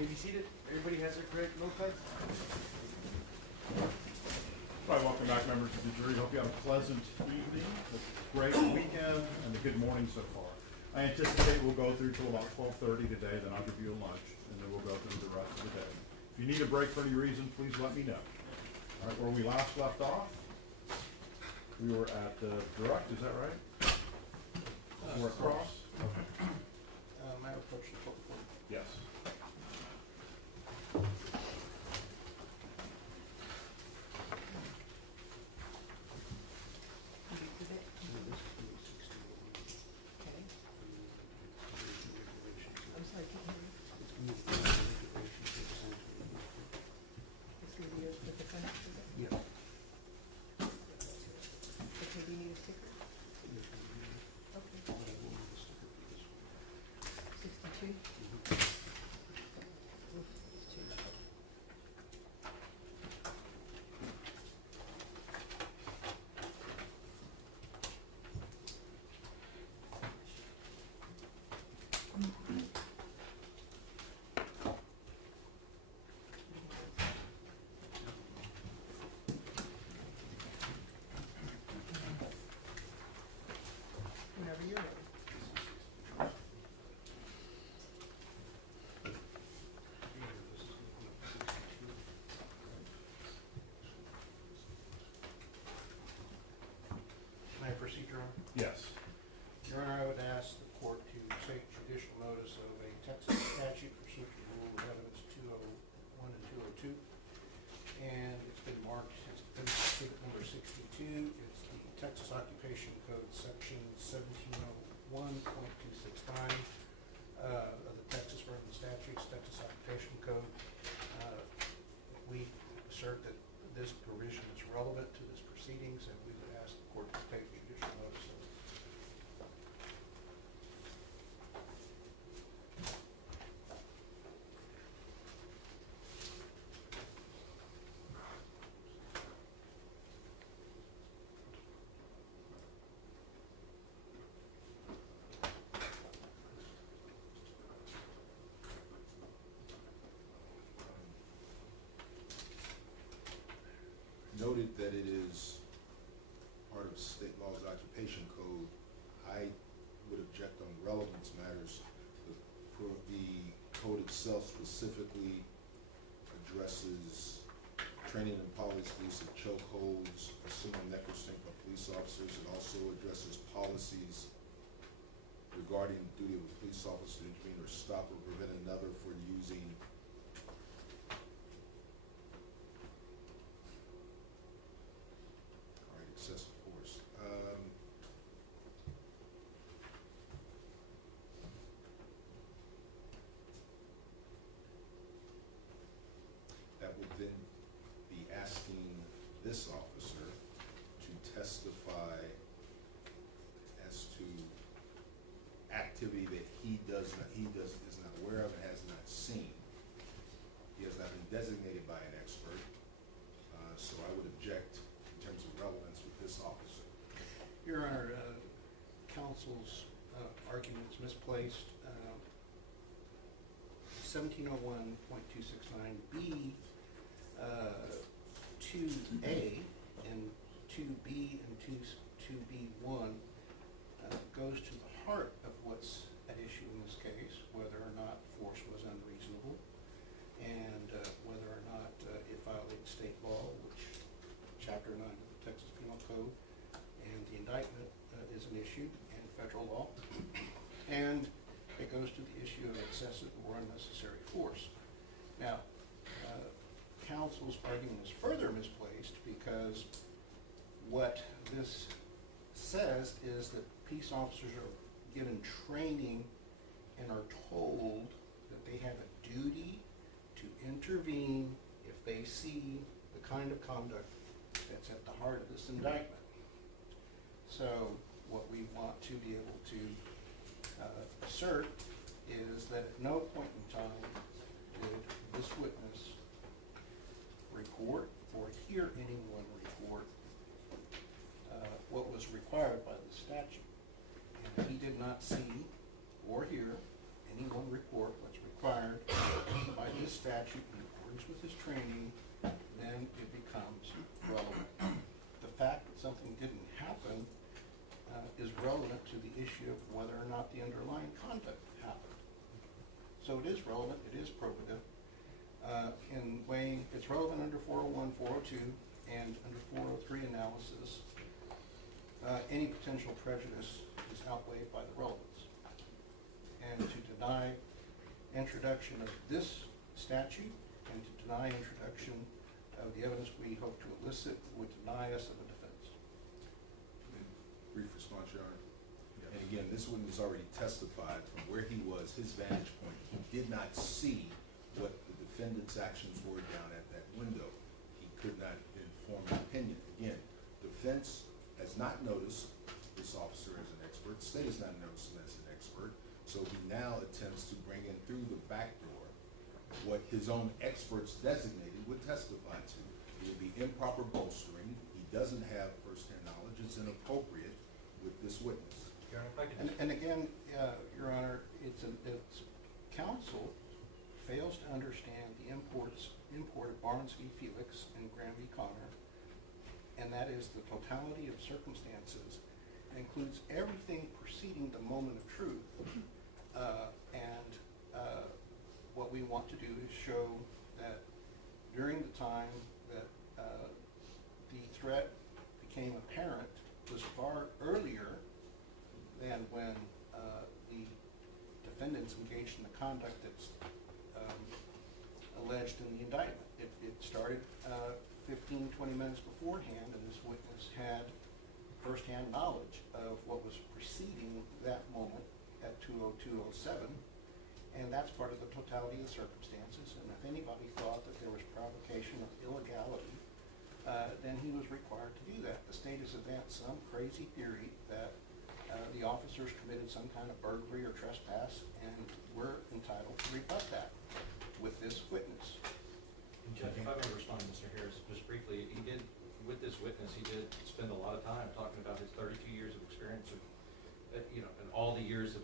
May be seated. Everybody has their correct notepads? Hi, welcome back, members of the jury. Hope you have a pleasant evening, a great weekend, and a good morning so far. I anticipate we'll go through till about 12:30 today, then I'll give you a lunch, and then we'll go through the rest of the day. If you need a break for any reason, please let me know. All right, where we last left off, we were at direct, is that right? We're across? I approach the public one. Yes. I'm sorry, can't hear you. It's gonna be yours with the front, is it? Yeah. Okay, do you need a sticker? Okay. 62? Oof, it's too loud. Whenever you're ready. May I proceed, Your Honor? Yes. Your Honor, I would ask the court to take judicial notice of a Texas statute pursuant to Rule of Evidence 201 and 202. And it's been marked as Defendant Exhibit number 62. It's the Texas Occupation Code, Section 1701.269 of the Texas Version Statutes, Texas Occupation Code. We assert that this provision is relevant to this proceedings, and we would ask the court to take judicial notice of it. Noted that it is part of state law's occupation code, I would object on relevance matters. The code itself specifically addresses training and policy use of chokeholds, assuming neck restraint by police officers. It also addresses policies regarding the duty of a police officer to intervene or stop or prevent another for using excessive force. That would then be asking this officer to testify as to activity that he is not aware of and has not seen. He has not been designated by an expert, so I would object in terms of relevance with this officer. Your Honor, counsel's argument is misplaced. 1701.269B, 2A and 2B and 2B1 goes to the heart of what's at issue in this case, whether or not force was unreasonable, and whether or not it violates state law, which Chapter 9 of the Texas Penal Code, and the indictment is an issue, and federal law. And it goes to the issue of excessive or unnecessary force. Now, counsel's argument is further misplaced because what this says is that peace officers are given training and are told that they have a duty to intervene if they see the kind of conduct that's at the heart of this indictment. So what we want to be able to assert is that at no point in time did this witness report or hear anyone report what was required by the statute. And he did not see or hear any one report what's required by this statute in accordance with his training, then it becomes relevant. The fact that something didn't happen is relevant to the issue of whether or not the underlying conduct happened. So it is relevant, it is probative. In weighing, it's relevant under 401, 402, and under 403 analysis, any potential prejudice is outweighed by the relevance. And to deny introduction of this statute and to deny introduction of the evidence we hope to elicit would deny us of a defense. Brief response, Your Honor. Yes. And again, this witness already testified from where he was, his vantage point. He did not see what the defendant's actions were down at that window. He could not inform an opinion. Again, defense has not noticed this officer as an expert. State has not noticed him as an expert. So he now attempts to bring in through the back door what his own experts designated would testify to. It would be improper bolstering. He doesn't have firsthand knowledge. It's inappropriate with this witness. Your Honor, if I could just- And again, Your Honor, it's counsel fails to understand the import of Barnes v. Felix and Graham v. Connor, and that is the totality of circumstances. It includes everything preceding the moment of truth. What we want to do is show that during the time that the threat became apparent was far earlier than when the defendants engaged in the conduct that's alleged in the indictment. It started 15, 20 minutes beforehand, and this witness had firsthand knowledge of what was preceding that moment at 2:02:07, and that's part of the totality of the circumstances. And if anybody thought that there was provocation or illegality, then he was required to do that. The state has advanced some crazy theory that the officers committed some kind of burglary or trespass, and we're entitled to rebut that with this witness. Judge, if I may respond, Mr. Harris, just briefly, he did, with this witness, he did spend a lot of time talking about his 32 years of experience, and all the years of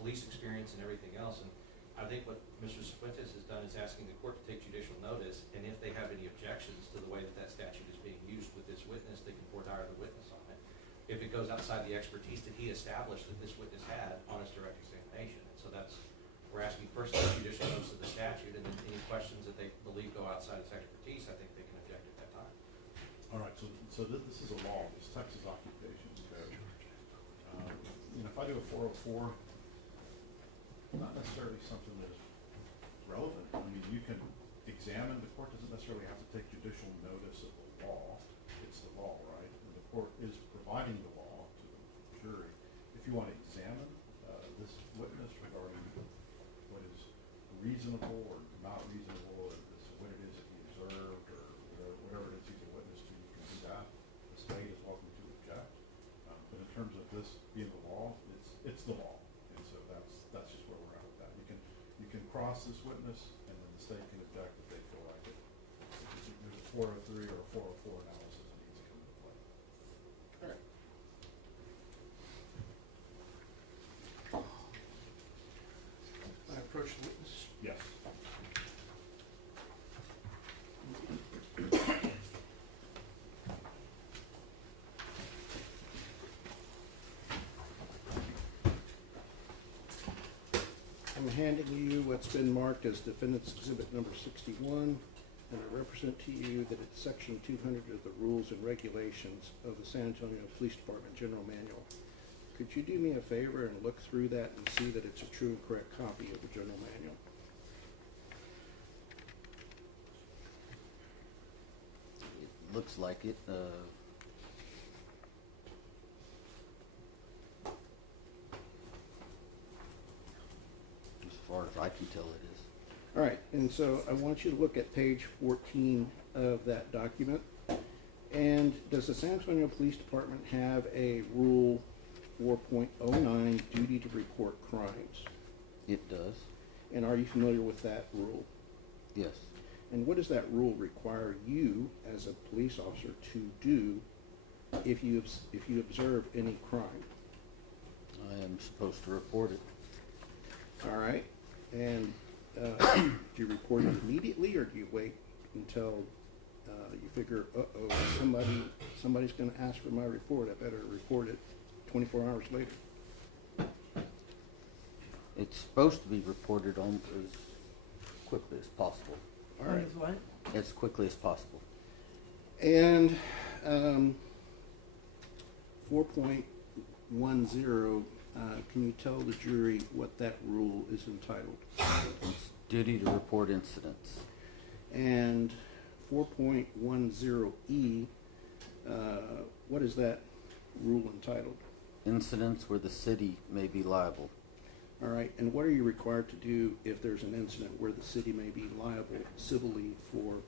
police experience and everything else. And I think what Mr. Fuentes has done is asking the court to take judicial notice, and if they have any objections to the way that statute is being used with this witness, they can hire the witness on it. If it goes outside the expertise that he established that this witness had on his direct examination. And so we're asking first to take judicial notice of the statute, and then any questions that they believe go outside its expertise, I think they can object at that time. All right, so this is a law, this Texas Occupation Code. If I do a 404, not necessarily something that is relevant. I mean, you can examine, the court doesn't necessarily have to take judicial notice of the law. It's the law, right? And the court is providing the law to the jury. If you want to examine this witness regarding what is reasonable or not reasonable, or what it is that he observed, or whatever it is he's a witness to, you can do that. The state is welcome to object. But in terms of this being the law, it's the law. And so that's just where we're at with that. You can cross this witness, and then the state can object if they feel like it. There's a 403 or a 404 analysis that needs to come into play. All right. I approach the witness. Yes. I'm handing you what's been marked as Defendant's Exhibit Number 61, and I represent to you that it's Section 200 of the Rules and Regulations of the San Antonio Police Department General Manual. Could you do me a favor and look through that and see that it's a true and correct copy of the General Manual? It looks like it. As far as I can tell, it is. All right, and so I want you to look at page 14 of that document. And does the San Antonio Police Department have a Rule 4.09, duty to report crimes? It does. And are you familiar with that rule? Yes. And what does that rule require you as a police officer to do if you observe any crime? I am supposed to report it. All right, And do you report it immediately, or do you wait until you figure, uh-oh, somebody's gonna ask for my report, I better report it 24 hours later? It's supposed to be reported on as quickly as possible. All right. As what? As quickly as possible. And 4.10, can you tell the jury what that rule is entitled? It's duty to report incidents. And 4.10E, what is that rule entitled? Incidents where the city may be liable. All right, and what are you required to do if there's an incident where the city may be liable civilly for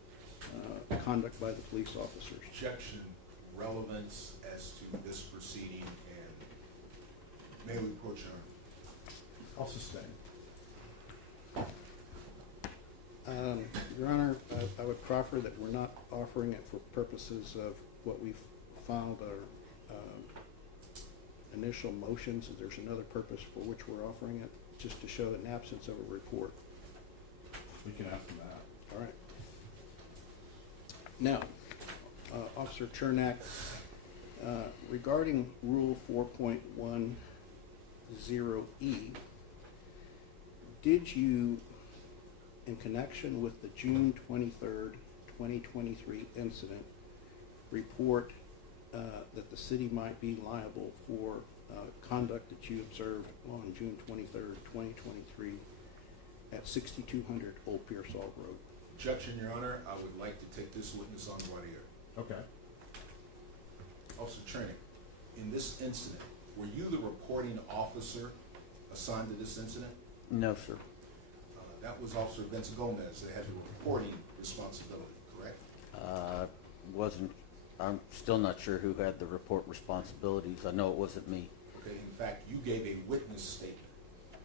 conduct by the police officers? Objection, relevance as to this proceeding, and may we report, Your Honor? I'll sustain. Your Honor, I would proffer that we're not offering it for purposes of what we've filed our initial motions. There's another purpose for which we're offering it, just to show an absence of a report. We can ask them that. All right. Now, Officer Chernak, regarding Rule 4.10E, did you, in connection with the June 23rd, 2023 incident, report that the city might be liable for conduct that you observed on June 23rd, 2023 at 6200 Old Pearsall Road? Objection, Your Honor. I would like to take this witness on voir dire. Okay. Officer Training, in this incident, were you the reporting officer assigned to this incident? No, sir. That was Officer Vince Gomez that had the reporting responsibility, correct? I'm still not sure who had the report responsibilities. I know it wasn't me. Okay, in fact, you gave a witness statement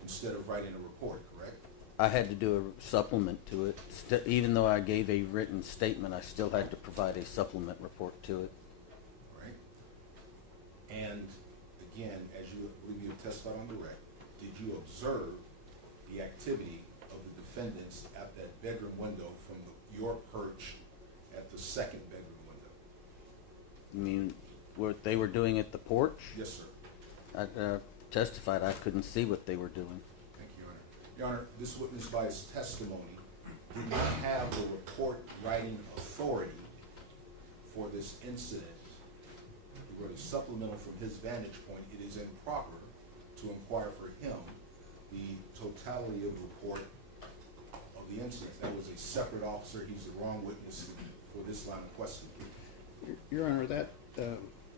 instead of writing a report, correct? I had to do a supplement to it. Even though I gave a written statement, I still had to provide a supplement report to it. Right? And again, as you believe you have testified on direct, did you observe the activity of the defendants at that bedroom window from your perch at the second bedroom window? You mean what they were doing at the porch? Yes, sir. I testified I couldn't see what they were doing. Thank you, Your Honor. Your Honor, this witness by his testimony did not have the report writing authority for this incident. He wrote a supplemental from his vantage point. It is improper to inquire for him the totality of the report of the incident. That was a separate officer. He's the wrong witness for this line of questioning. Your Honor, that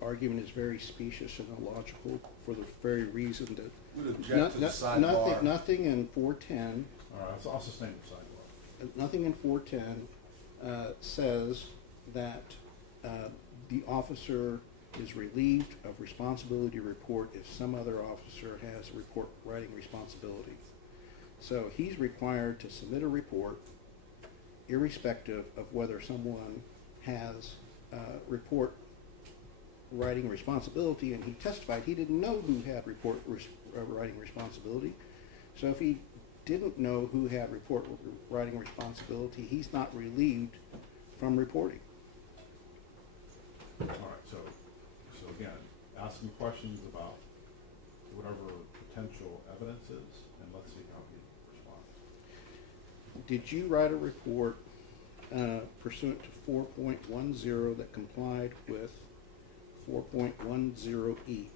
argument is very specious and illogical for the very reason that Would object to the sidebar. nothing in 410, All right, I'll sustain the sidewalk. nothing in 410 says that the officer is relieved of responsibility to report if some other officer has report writing responsibility. So he's required to submit a report irrespective of whether someone has report writing responsibility, and he testified he didn't know who had report writing responsibility. So if he didn't know who had report writing responsibility, he's not relieved from reporting. All right, so again, ask some questions about whatever potential evidence is, and let's see how he responds. Did you write a report pursuant to 4.10 that complied with 4.10E?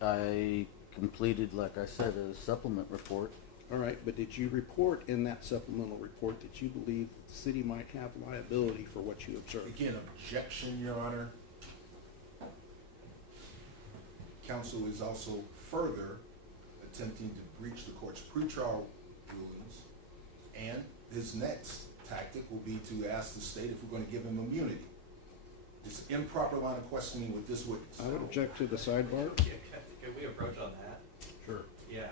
I completed, like I said, a supplement report. All right, but did you report in that supplemental report that you believe the city might have liability for what you observed? Again, objection, Your Honor. Counsel is also further attempting to breach the court's pretrial rulings, and his next tactic will be to ask the state if we're going to give him immunity. It's an improper line of questioning with this witness. I would object to the sidebar. Can we approach on that? Sure. Yeah.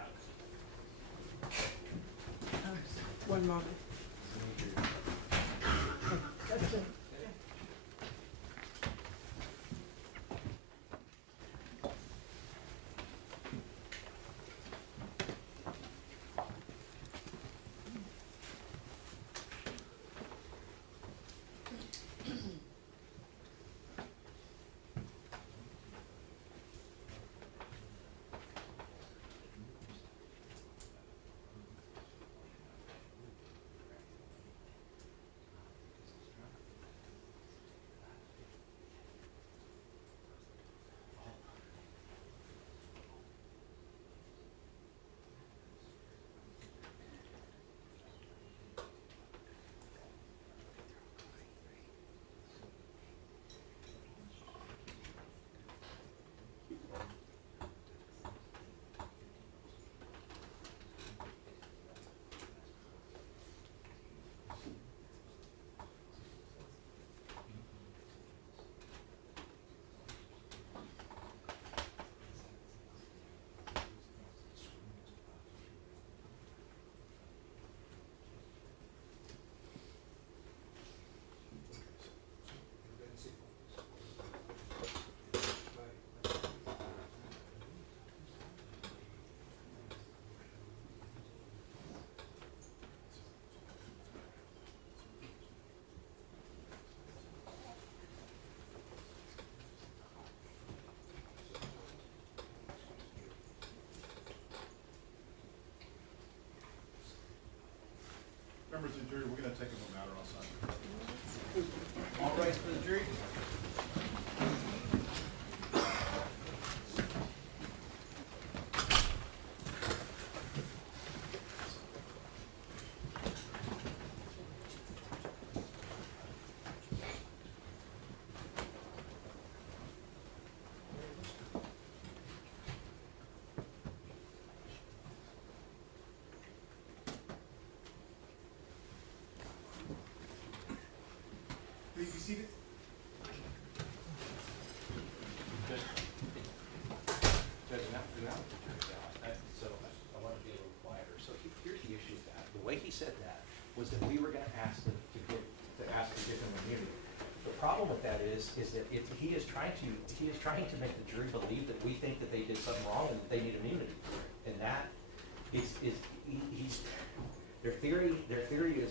One moment. That's it. of the jury, we're gonna take up a matter outside. All rise for the jury. Please be seated. Judge, so I want to be a little quieter. So here's the issue with that. The way he said that was that we were going to ask them to give them immunity. The problem with that is that he is trying to make the jury believe that we think that they did something wrong and that they need immunity for it. And that their theory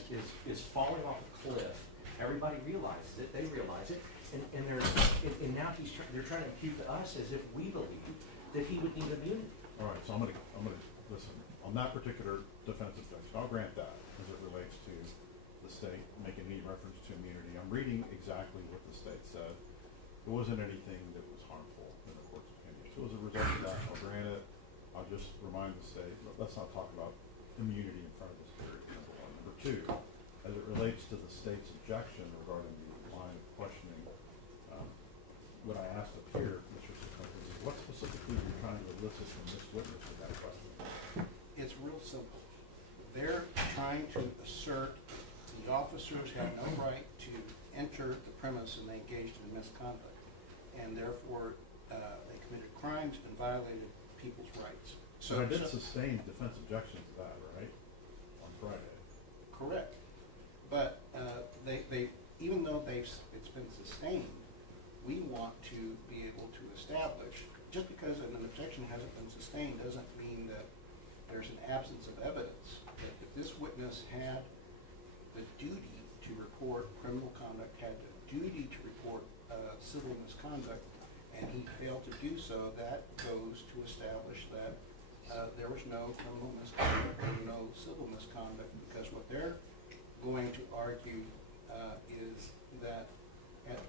is falling off a cliff. Everybody realizes it. They realize it, and now they're trying to impute to us as if we believe that he would need immunity. All right, so I'm gonna listen, on that particular defense objection, I'll grant that as it relates to the state making any reference to immunity. I'm reading exactly what the state said. It wasn't anything that was harmful in the court's opinion. So as a result of that, I'll grant it. I'll just remind the state, let's not talk about immunity in front of this jury, number one. Number two, as it relates to the state's objection regarding the line of questioning, what I asked up here, Mr. Secretary, is what specifically are you trying to elicit from this witness with that question? It's real simple. They're trying to assert the officers have no right to enter the premise and they engaged in misconduct. And therefore, they committed crimes and violated people's rights. So I did sustain defense objection to that, right, on Friday? Correct. But they even though it's been sustained, we want to be able to establish, just because an objection hasn't been sustained doesn't mean that there's an absence of evidence. That if this witness had the duty to report criminal conduct, had the duty to report civil misconduct, and he failed to do so, that goes to establish that there was no criminal misconduct or no civil misconduct, because what they're going to argue is that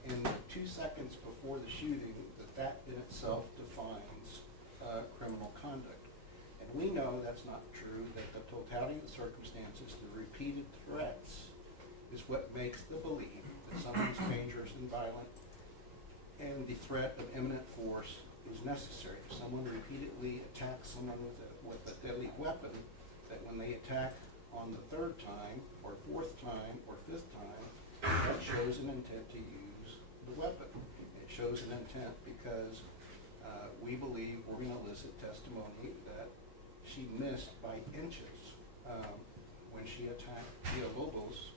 in the 2 seconds before the shooting, that in itself defines criminal conduct. And we know that's not true, that the totality of the circumstances, the repeated threats, is what makes the belief that someone's dangerous and violent, and the threat of imminent force is necessary. If someone repeatedly attacks someone with a deadly weapon, that when they attack on the 3rd time, or 4th time, or 5th time, that shows an intent to use the weapon. It shows an intent because we believe we're going to elicit testimony that she missed by inches when she attacked Villalobos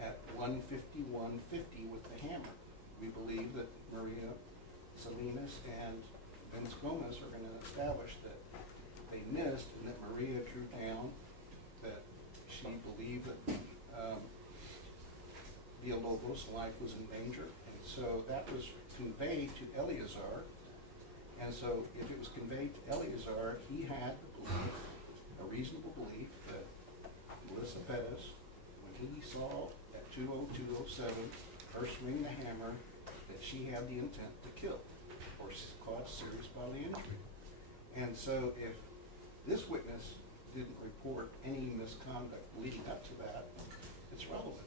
at 151.50 with the hammer. We believe that Maria Salinas and Vince Gomez are going to establish that they missed and that Maria drew down, that she believed that Villalobos' life was in danger. And so that was conveyed to Eleazar. And so if it was conveyed to Eleazar, he had the belief, a reasonable belief, that Melissa Perez, when he saw at 2:02:07 her swing the hammer, that she had the intent to kill or cause serious bodily injury. And so if this witness didn't report any misconduct leading up to that, it's relevant.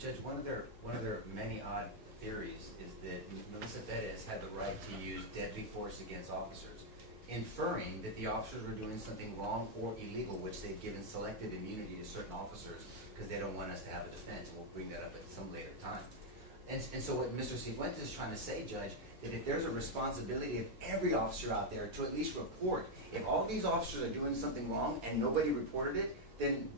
Judge, one of their many odd theories is that Melissa Perez had the right to use deadly force against officers, inferring that the officers were doing something wrong or illegal, which they've given selective immunity to certain officers because they don't want us to have a defense, and we'll bring that up at some later time. And so what Mr. Cifuentes is trying to say, Judge, that if there's a responsibility of every officer out there to at least report, if all these officers are doing something wrong and nobody reported it, then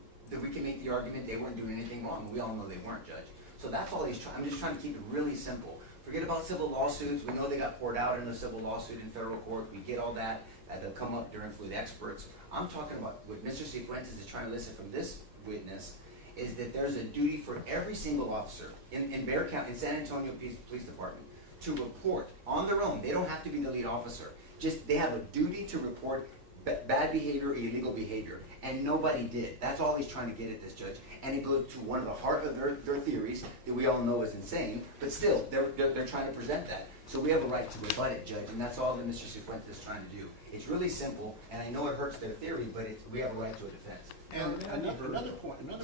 we can make the argument they weren't doing anything wrong. We all know they weren't, Judge. So that's all he's trying. I'm just trying to keep it really simple. Forget about civil lawsuits. We know they got poured out in a civil lawsuit in federal court. We get all that. They'll come up during with experts. I'm talking about what Mr. Cifuentes is trying to listen from this witness is that there's a duty for every single officer in Bexar County, in San Antonio Police Department, to report on their own. They don't have to be the lead officer. Just they have a duty to report bad behavior or illegal behavior, and nobody did. That's all he's trying to get at this, Judge. And it goes to one of the heart of their theories that we all know is insane, but still, they're trying to present that. So we have a right to rebut it, Judge, and that's all that Mr. Cifuentes is trying to do. It's really simple, and I know it hurts their theory, but we have a right to a defense. And another point, Hold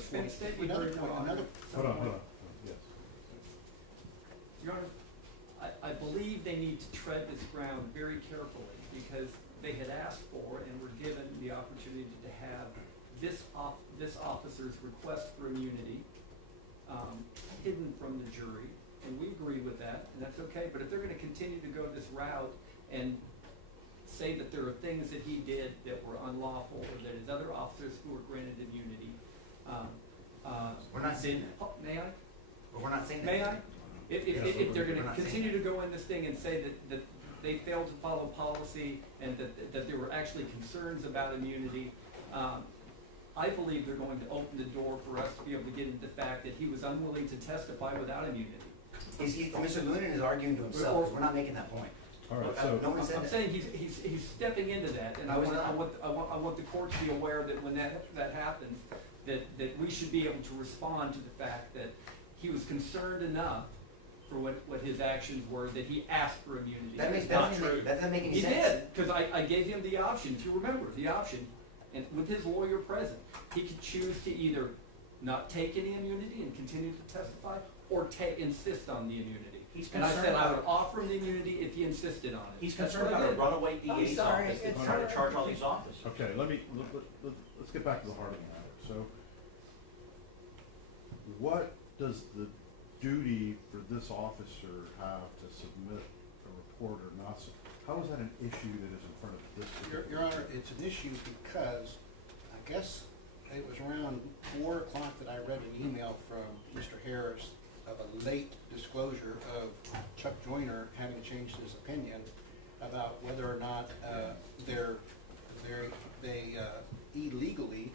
on, yes. Your Honor, I believe they need to tread this ground very carefully because they had asked for and were given the opportunity to have this officer's request for immunity hidden from the jury, and we agree with that, and that's okay. But if they're going to continue to go this route and say that there are things that he did that were unlawful or that his other officers who were granted immunity, We're not saying that. May I? But we're not saying that. May I? If they're We're gonna not saying continue to that. go in this thing and say that they failed to follow policy and that there were actually concerns about immunity, I believe they're going to open the door for us to be able to get into the fact that he was unwilling to testify without immunity. Mr. Lunan is arguing to himself, 'cause we're not making that point. All right, so, No one said I'm that. saying he's stepping into that, and I No, he's want, not. I want the court to be aware that when that happens, that we should be able to respond to the fact that he was concerned enough for what his actions were, that he asked for immunity. That makes, Not that true. doesn't make any He sense. did, because I gave him the option, if you remember, the option, and with his lawyer present, he could choose to either not take any immunity and continue to testify, or insist on the immunity. He's And I concerned said I about- would offer him the immunity if he insisted on it. He's That's concerned what I about a did. runaway DA's sorry, office that's it's trying to hard. charge all these officers. okay, let's get back to the heart of the matter. So, what does the duty for this officer have to submit a report or not? How is that an issue that is in front of this? Your Honor, it's an issue because I guess it was around 4 o'clock that I read an email from Mr. Harris of a late disclosure of Chuck Joyner having changed his opinion about whether or not they illegally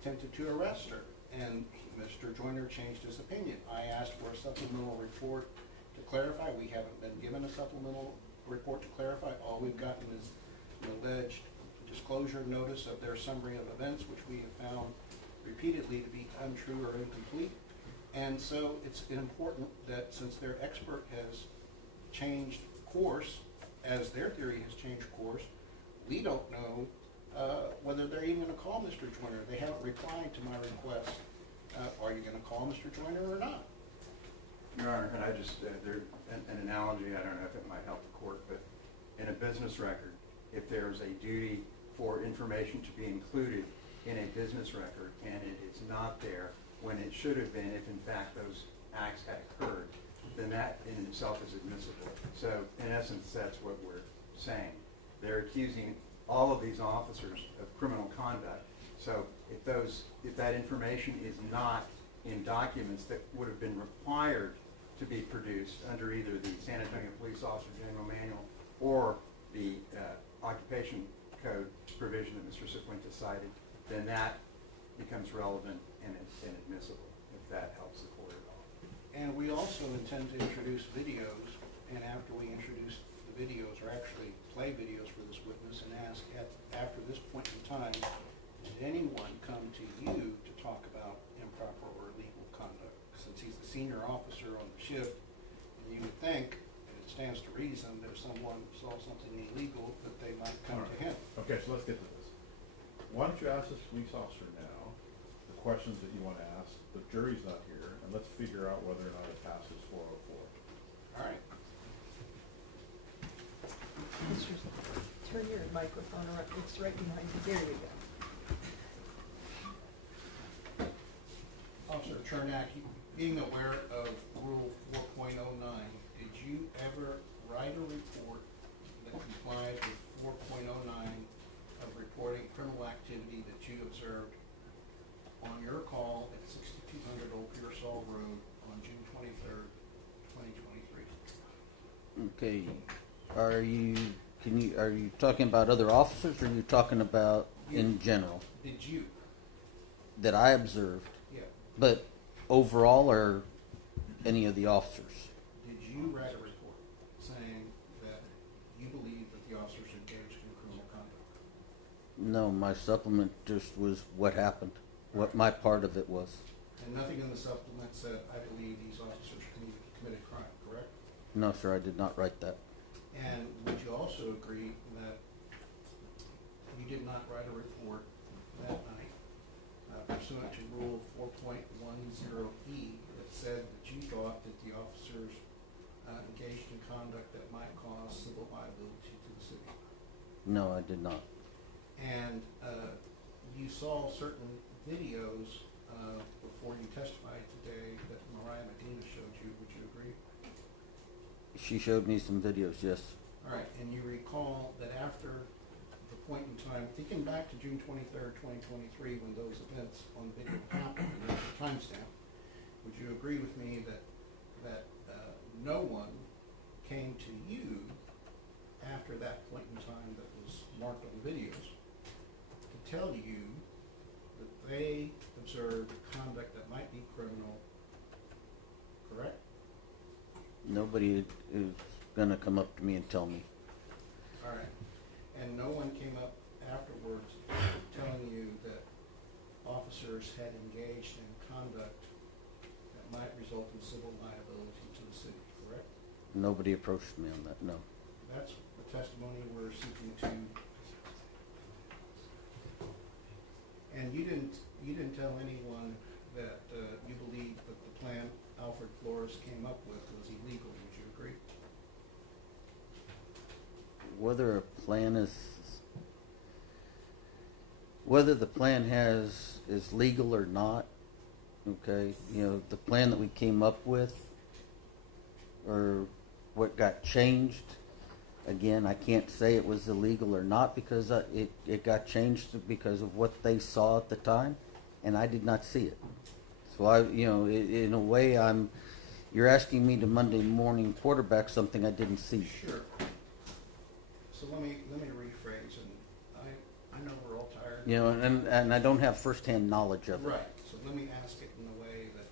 attempted to arrest her. And Mr. Joyner changed his opinion. I asked for a supplemental report to clarify. We haven't been given a supplemental report to clarify. All we've gotten is an alleged disclosure notice of their summary of events, which we have found repeatedly to be untrue or incomplete. And so it's important that since their expert has changed course, as their theory has changed course, we don't know whether they're even going to call Mr. Joyner. They haven't replied to my request. Are you going to call Mr. Joyner or not? Your Honor, and I just, an analogy, I don't know if it might help the court, but in a business record, if there's a duty for information to be included in a business record and it is not there when it should have been, if in fact those acts had occurred, then that in itself is admissible. So in essence, that's what we're saying. They're accusing all of these officers of criminal conduct. So if that information is not in documents that would have been required to be produced under either the San Antonio Police Officer General Manual or the Occupation Code provision that Mr. Cifuentes cited, then that becomes relevant and admissible, if that helps the court at all. And we also intend to introduce videos, and after we introduce the videos, or actually play videos for this witness, and ask after this point in time, did anyone come to you to talk about improper or illegal conduct? Since he's the senior officer on the shift, and you would think, and it stands to reason, that if someone saw something illegal, that they might come to him. Okay, so let's get to this. Why don't you ask this police officer now the questions that you want to ask? The jury's not here, and let's figure out whether or not it passes 404. All right. Turn your microphone around, it's right behind you, there you go. Officer Chernak, being aware of Rule 4.09, did you ever write a report that complies with 4.09 of reporting criminal activity that you observed on your call at 6200 Old Pearsall Road on June 23rd, 2023? Okay, are you talking about other officers, or are you talking about in general Did you? that I observed, Yeah. but overall, or any of the officers? Did you write a report saying that you believe that the officers engaged in criminal conduct? No, my supplement just was what happened, what my part of it was. And nothing in the supplement said, I believe these officers committed crime, correct? No, sir, I did not write that. And would you also agree that you did not write a report that night pursuant to Rule 4.10E that said that you thought that the officers engaged in conduct that might cause civil liability to the city? No, I did not. And you saw certain videos before you testified today that Mariah Medina showed you, would you agree? She showed me some videos, yes. All right, and you recall that after the point in time, thinking back to June 23rd, 2023, when those events on video happened, and there's a timestamp, would you agree with me that no one came to you after that point in time that was marked on the videos to tell you that they observed conduct that might be criminal, correct? Nobody is gonna come up to me and tell me. All right. And no one came up afterwards telling you that officers had engaged in conduct that might result in civil liability to the city, correct? Nobody approached me on that, no. That's the testimony we're seeking to. And you didn't tell anyone that you believed that the plan Alfred Flores came up with was illegal, would you agree? Whether the plan is legal or not, okay, you know, the plan that we came up with or what got changed, again, I can't say it was illegal or not because it got changed because of what they saw at the time, and I did not see it. So in a way, you're asking me to Monday morning quarterback something I didn't see. Sure. So let me rephrase, and I know we're all tired. You know, and I don't have firsthand knowledge of it. Right, so let me ask it in a way that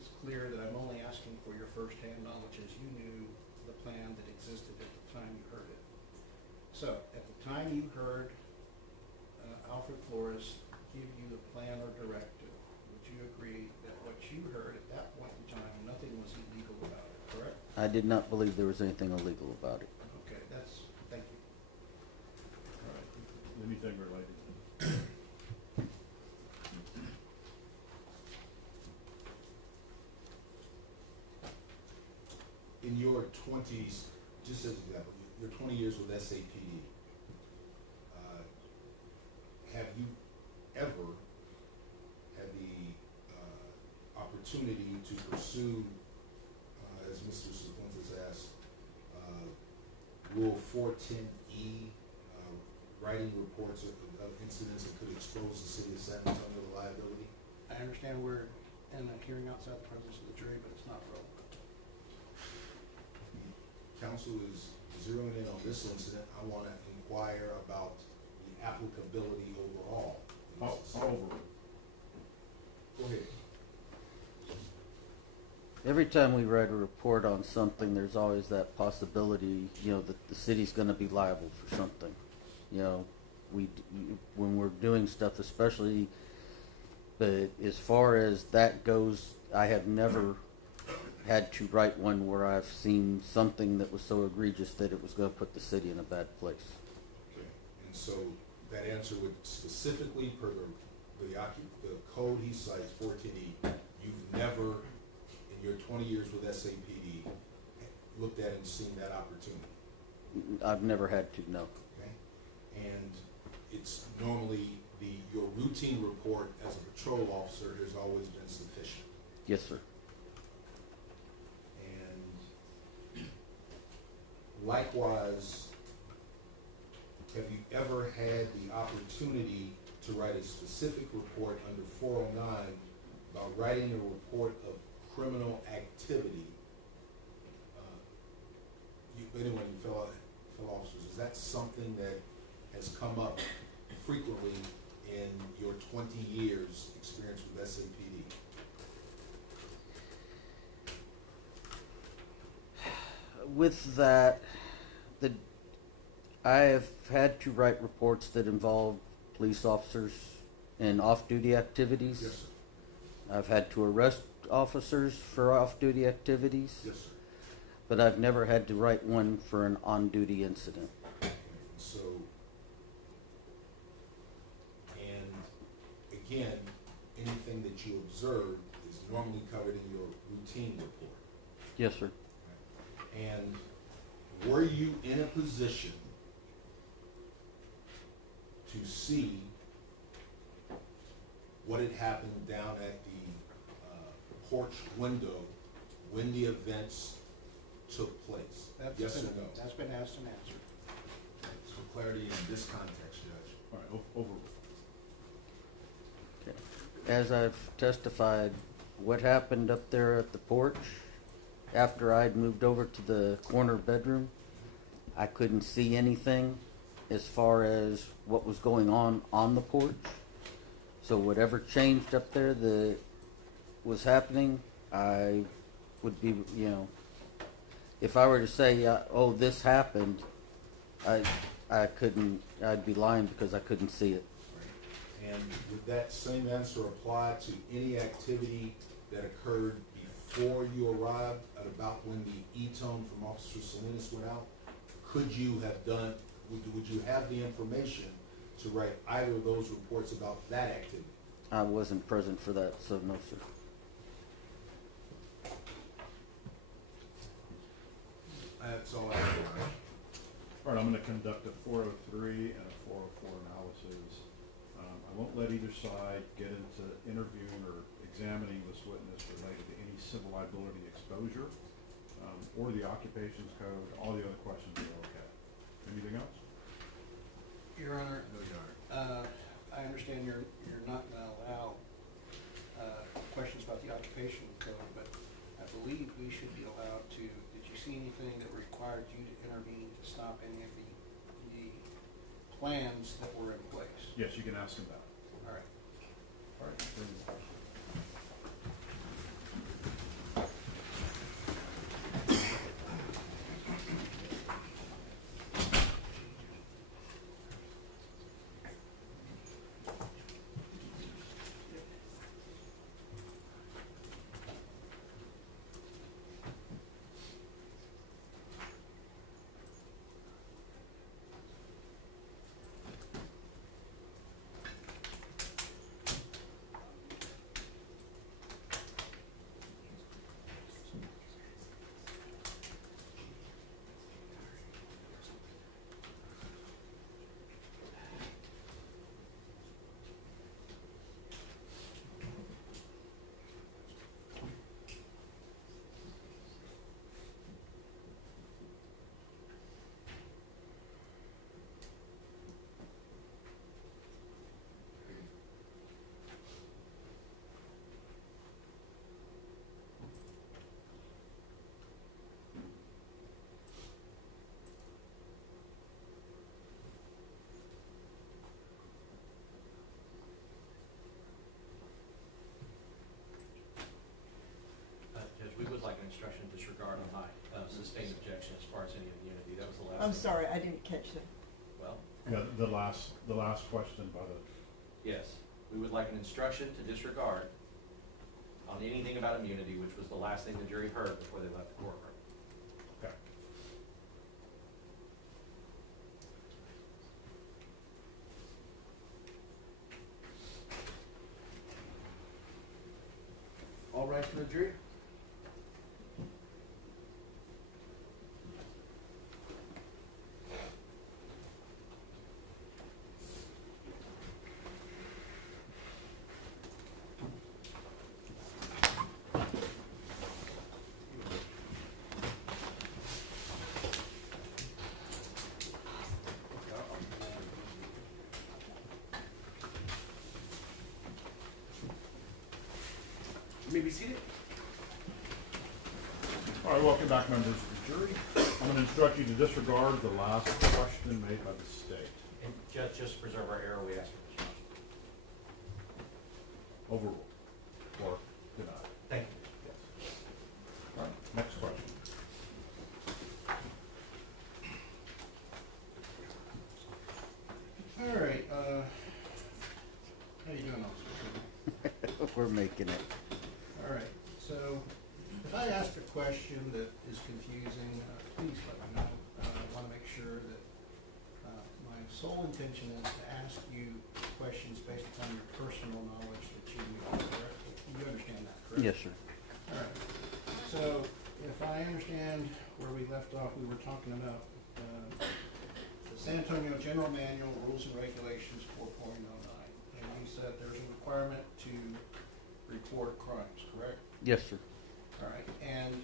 is clear that I'm only asking for your firsthand knowledge as you knew the plan that existed at the time you heard it. So, at the time you heard Alfred Flores give you the plan or directive, would you agree that what you heard at that point in time, nothing was illegal about it, correct? I did not believe there was anything illegal about it. Okay, thank you. All right. Anything related? In your 20s, just as an example, your 20 years with SAPD, have you ever had the opportunity to pursue, as Mr. Cifuentes asked, Rule 410E, writing reports of incidents that could expose the city of San Antonio to liability? I understand we're in a hearing outside the presence of the jury, but it's not relevant. Council is zeroing in on this incident. I want to inquire about the applicability overall. Over. Go ahead. Every time we write a report on something, there's always that possibility, you know, that the city's going to be liable for something. You know, when we're doing stuff, especially, but as far as that goes, I have never had to write one where I've seen something that was so egregious that it was going to put the city in a bad place. Okay. And so that answer would specifically, per the code he cites, 14E, you've never, in your 20 years with SAPD, looked at and seen that opportunity? I've never had to, no. Okay. And it's normally your routine report as a patrol officer has always been sufficient. Yes, sir. And likewise, have you ever had the opportunity to write a specific report under 409 about writing a report of criminal activity? Anyone, fellow officers, is that something that has come up frequently in your 20 years experience with SAPD? With that, I have had to write reports that involve police officers in off-duty activities. Yes, sir. I've had to arrest officers for off-duty activities. Yes, sir. But I've never had to write one for an on-duty incident. So, and again, anything that you observed is normally covered in your routine report. Yes, sir. And were you in a position to see what had happened down at the porch window when the events took place? Yes or no? That's been asked and answered. For clarity in this context, Judge. All right, overruled. Okay. As I've testified, what happened up there at the porch, after I'd moved over to the corner bedroom, I couldn't see anything as far as what was going on the porch. So whatever changed up there that was happening, I would be, if I were to say, oh, this happened, I couldn't, I'd be lying because I couldn't see it. Right. And would that same answer apply to any activity that occurred before you arrived at about when the E-tone from Officer Salinas went out? Could you have done, would you have the information to write either of those reports about that activity? I wasn't present for that, so no, sir. That's all I have. All right, I'm gonna conduct a 403 and a 404 analysis. I won't let either side get into interviewing or examining this witness related to any civil liability exposure, or the occupations code. All the other questions are okay. Anything else? Your Honor, No, Your Honor. I understand you're not gonna allow questions about the occupation code, but I believe we should be allowed to, did you see anything that required you to intervene to stop any of the plans that were in place? Yes, you can ask him that. All right. All right. bring the question. Judge, we would like an instruction to disregard on my sustained objection as far as any immunity. That was the last. I'm thing. sorry, I didn't catch that. Well, Yeah, the last question by the, yes, we would like an instruction to disregard on anything about immunity, which was the last thing the jury heard before they left the courtroom. okay. All right for the jury? You may be seated. All right, welcome back, members of the jury. I'm gonna instruct you to disregard the last question made by the state. And Judge, just to preserve our error, we ask for this. Overruled or denied. Thank you. Yes. All right, next question. we're making it. All right, so if I ask a question that is confusing, please let me know. I want to make sure that my sole intention is to ask you questions based upon your personal knowledge that you correct? You understand that, correct? Yes, sir. All right, so if I understand where we left off, we were talking about the San Antonio General Manual Rules and Regulations 4.09, and you said there's a requirement to report crimes, correct? Yes, sir. All right, and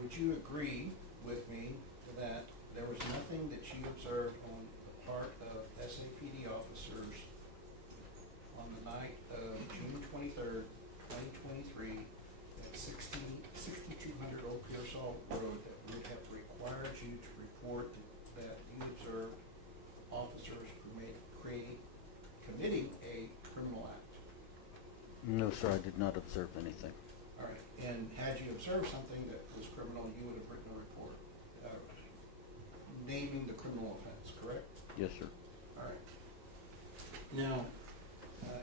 would you agree with me that there was nothing that you observed on the part of SAPD officers on the night of June 23rd, 2023, at 6200 Old Pearsall Road that would have required you to report that you observed officers committing a criminal act? No, sir, I did not observe anything. All right, and had you observed something that was criminal, you would have written a report naming the criminal offense, correct? Yes, sir. All right. Now,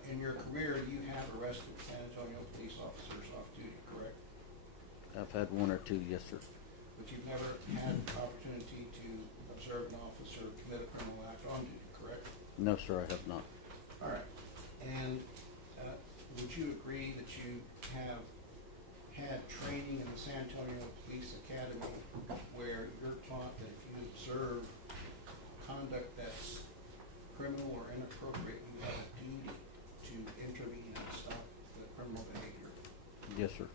in your career, you have arrested San Antonio police officers off duty, correct? I've had one or two, yes, sir. But you've never had the opportunity to observe an officer commit a criminal act on duty, correct? No, sir, I have not. All right. And would you agree that you have had training in the San Antonio Police Academy where you're taught that if you observe conduct that's criminal or inappropriate, you have a duty to intervene and stop the criminal behavior? Yes, sir.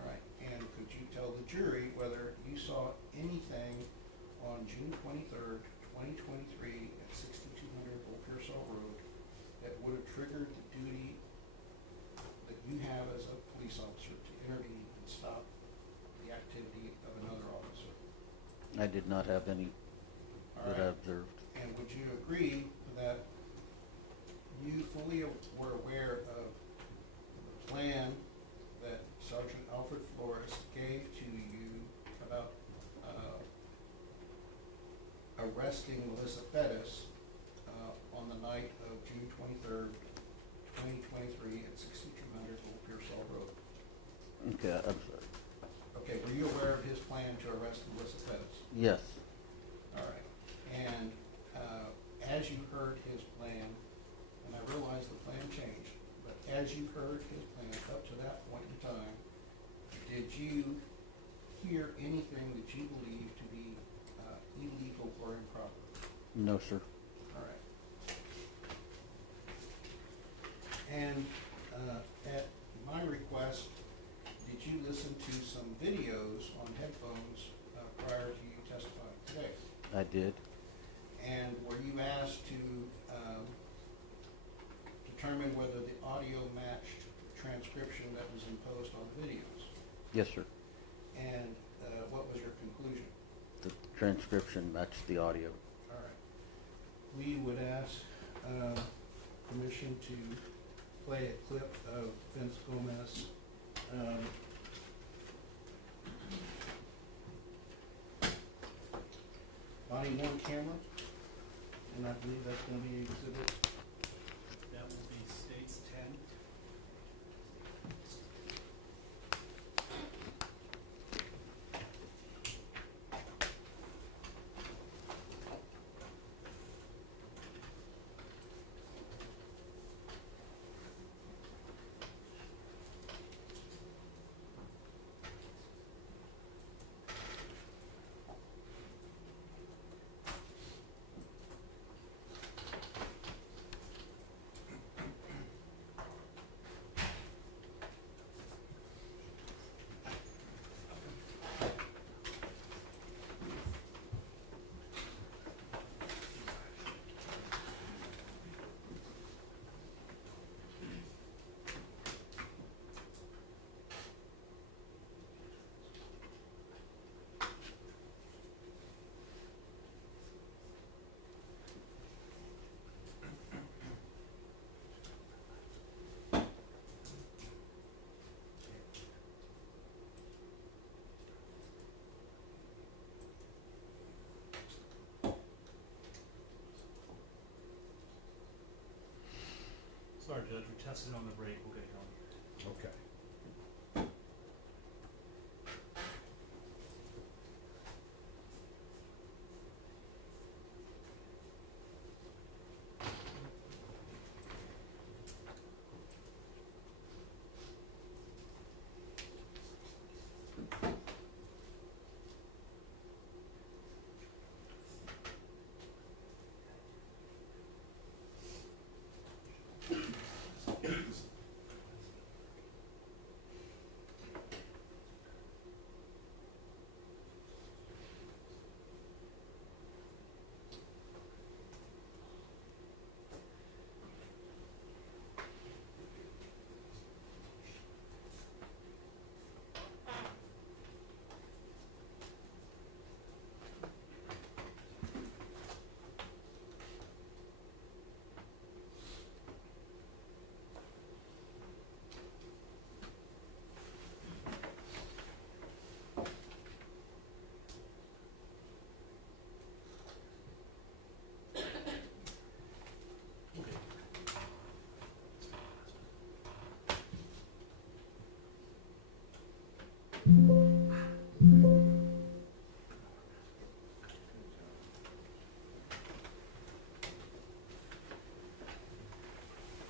All right. And could you tell the jury whether you saw anything on June 23rd, 2023 at 6200 Old Pearsall Road that would have triggered the duty that you have as a police officer to intervene and stop the activity of another officer? I did not have any All that right. I observed. And would you agree that you fully were aware of the plan that Sergeant Alfred Flores gave to you about arresting Melissa Perez on the night of June 23rd, 2023 at 6200 Old Pearsall Road? Okay, I'm sorry. Okay, were you aware of his plan to arrest Melissa Perez? Yes, All right, and as you heard his plan, and I realize the plan changed, but as you heard his plan up to that point in time, did you hear anything that you believed to be illegal or improper? no, sir. All right. And at my request, did you listen to some videos on headphones prior to you testifying today? I did. And were you asked to determine whether the audio matched the transcription that was imposed on the videos? Yes, sir. And what was your conclusion? The transcription matched the audio. All right. We would ask permission to play a clip of Vince Gomez. Body worn camera, and I believe that's going to be exhibit. That will be States 10. Judge. We tested on the break. We'll get going. Okay.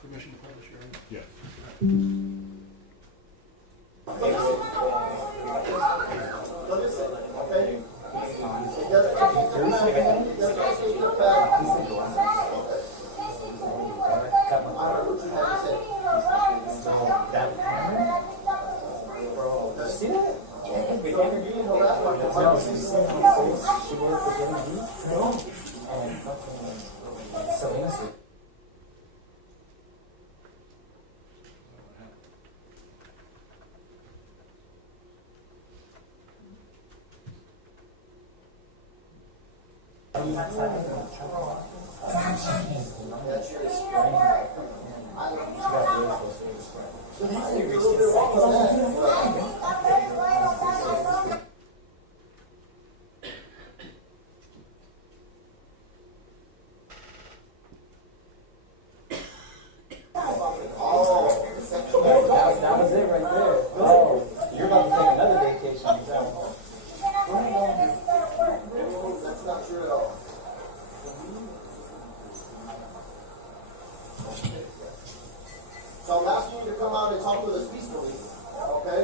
Permission to publish, your honor? Yeah. That was it right there. Oh, you're about to take another vacation. That's not true at all. So I'm asking you to come out and talk with us peacefully, okay?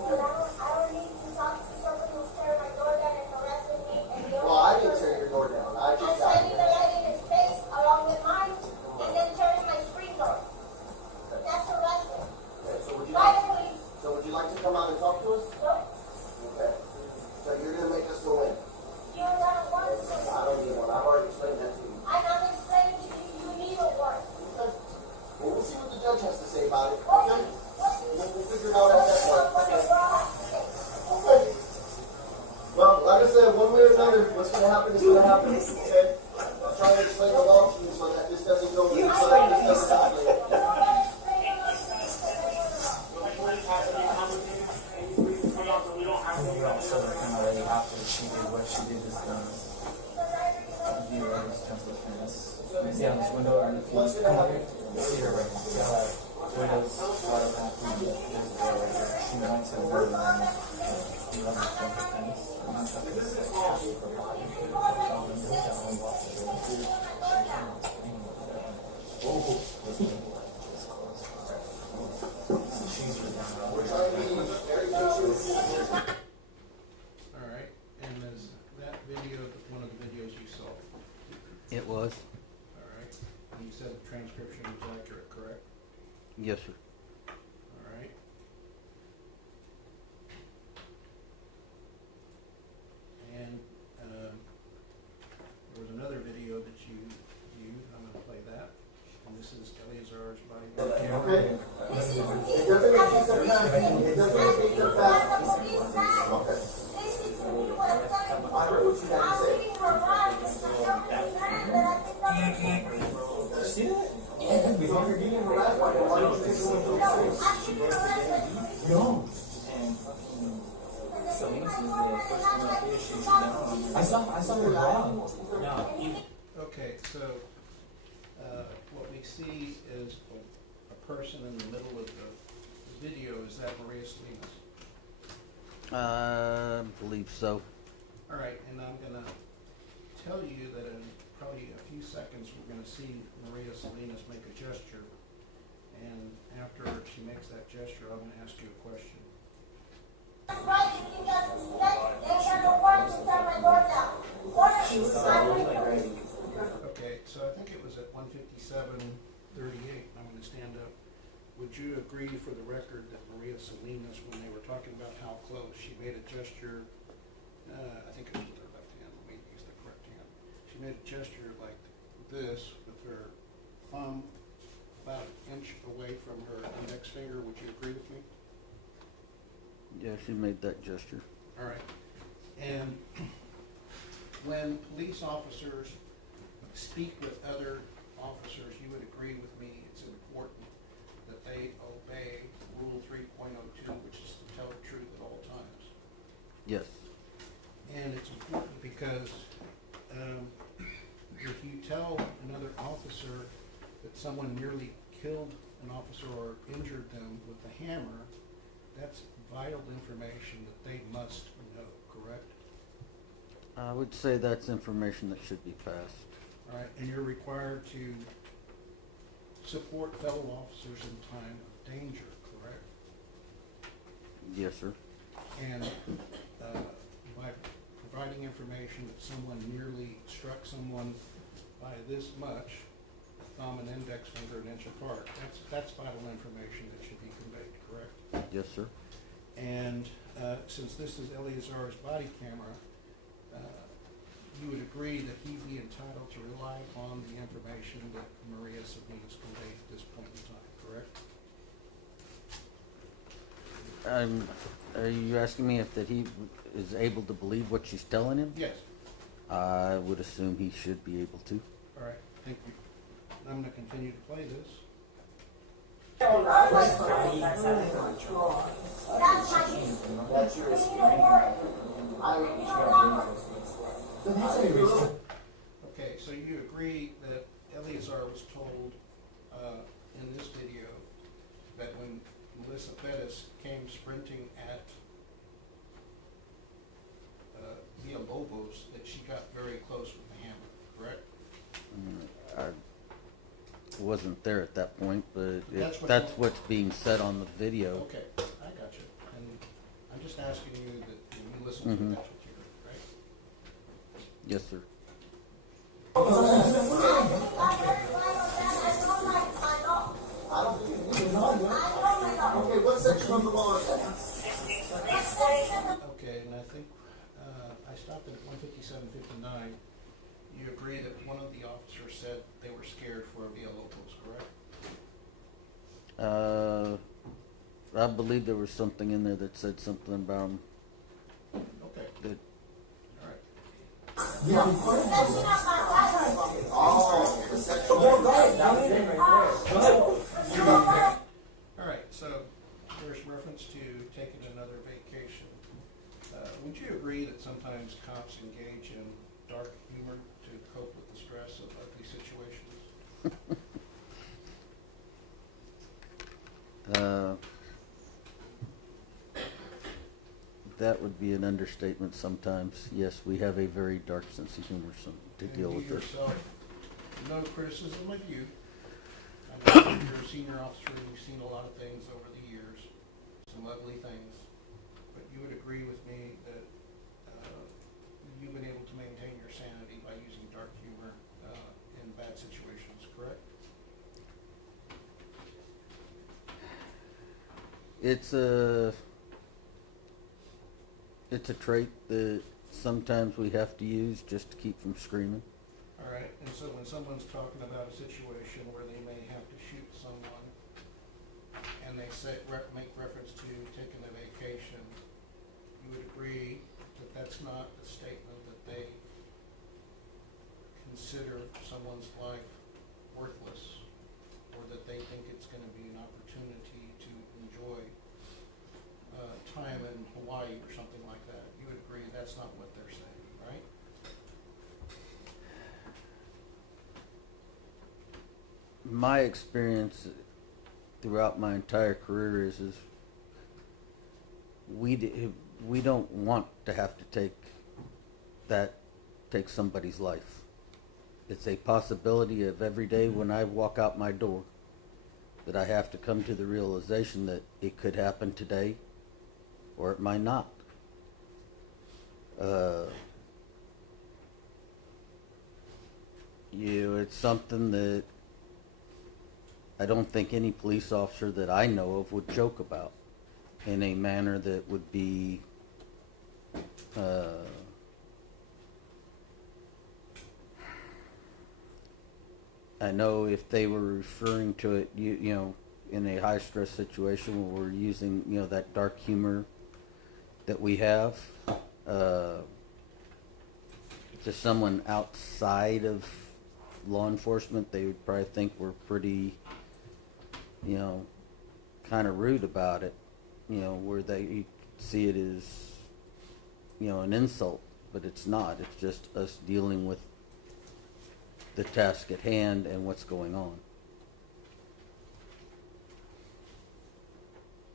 I don't need to talk to someone who's tearing my door down and harassing me. Well, I didn't tear your door down. I just got shining the light in his face along with mine, and then tearing my screen door. That's harassment. Okay, so would you By the police. So would you like to come out and talk to us? No, Okay. So you're gonna make us go in? you're not a warrant. I don't need one. I've already explained that to you. I'm not explaining to you, you need a warrant. Okay. Well, we'll see what the judge has to say about it. Okay? We'll figure it out at that point. Okay. Well, like I said, one way or another, what's gonna happen is gonna happen. Okay? I'm trying to explain the law to you so that this doesn't go. So that this doesn't happen. See on this window, and if you come up here, you see her right now. See how that window's wide open. There's a door right there. She went to the window and you have this jump fence. And on top of this, it's cash for pocket. That one blocks the door. It's closed. So she's right down. We're trying to be very patient. All right, and is that video one of the videos you saw? It was. All right, and you said the transcription was accurate, correct? Yes, sir. All right. And there was another video that you viewed. I'm going to play that. And this is Eleazar's body. Okay? It doesn't make you come back. It doesn't make you come back. Okay. I heard what you had to say. See that? Yeah, we were getting harassed by the one who's no. And fucking Salinas was the first one up here. She's down. I saw her down. No. Okay, so what we see is a person in the middle of the video. Is that Maria Salinas? I believe so. All right, and I'm gonna tell you that in probably a few seconds, we're gonna see Maria Salinas make a gesture. And after she makes that gesture, I'm gonna ask you a question. That's right, you can just respect, they have no right to turn my door down. Okay, so I think it was at 1:57:38. I'm gonna stand up. Would you agree for the record that Maria Salinas, when they were talking about how close, she made a gesture, I think it was with her left hand, let me use the correct hand. She made a gesture like this with her thumb about an inch away from her index finger. Would you agree with me? Yeah, she made that gesture. All right. And when police officers speak with other officers, you would agree with me it's important that they obey Rule 3.02, which is to tell the truth at all times. Yes. And it's important because if you tell another officer that someone nearly killed an officer or injured them with a hammer, that's vital information that they must know, correct? I would say that's information that should be passed. All right, and you're required to support fellow officers in time of danger, correct? Yes, sir. And by providing information that someone nearly struck someone by this much, thumb and index finger an inch apart, that's vital information that should be conveyed, correct? Yes, sir. And since this is Eleazar's body camera, you would agree that he be entitled to rely upon the information that Maria Salinas conveyed at this point in time, correct? Are you asking me if that he is able to believe what she's telling him? Yes. I would assume he should be able to. All right, thank you. I'm going to continue to play this. That's your experience. Okay, so you agree that Eleazar was told in this video that when Melissa Perez came sprinting at Villalobos, that she got very close with the hammer, correct? I wasn't there at that point, but That's if what's that's on- what's being said on the video. Okay, I got you. And I'm just asking you that you listen to Mhm. that's what you heard, right? Yes, sir. Okay, what section of the law is that? Okay, and I think I stopped at 157:59. You agree that one of the officers said they were scared for Villalobos, correct? I believe there was something in there that said something about him. Okay, That, all right. Oh, the section. All right, so there's reference to taking another vacation. Would you agree that sometimes cops engage in dark humor to cope with the stress of ugly situations? That would be an understatement sometimes. Yes, we have a very dark sense of humor to And deal you with it. yourself, no criticism of you. I know you're a senior officer and you've seen a lot of things over the years, some ugly things. But you would agree with me that you've been able to maintain your sanity by using dark humor in bad situations, correct? It's a trait that sometimes we have to use just to keep from screaming. All right, and so when someone's talking about a situation where they may have to shoot someone, and they make reference to taking a vacation, you would agree that that's not a statement that they consider someone's life worthless, or that they think it's going to be an opportunity to enjoy time in Hawaii or something like that. You would agree that's not what they're saying, right? my experience throughout my entire career is we don't want to have to take somebody's life. It's a possibility of every day when I walk out my door that I have to come to the realization that it could happen today or it might not. It's something that I don't think any police officer that I know of would joke about in a manner that would be I know if they were referring to it, you know, in a high stress situation where we're using, you know, that dark humor that we have, to someone outside of law enforcement, they would probably think we're pretty, you know, kind of rude about it, you know, where they see it as, you know, an insult, but it's not. It's just us dealing with the task at hand and what's going on.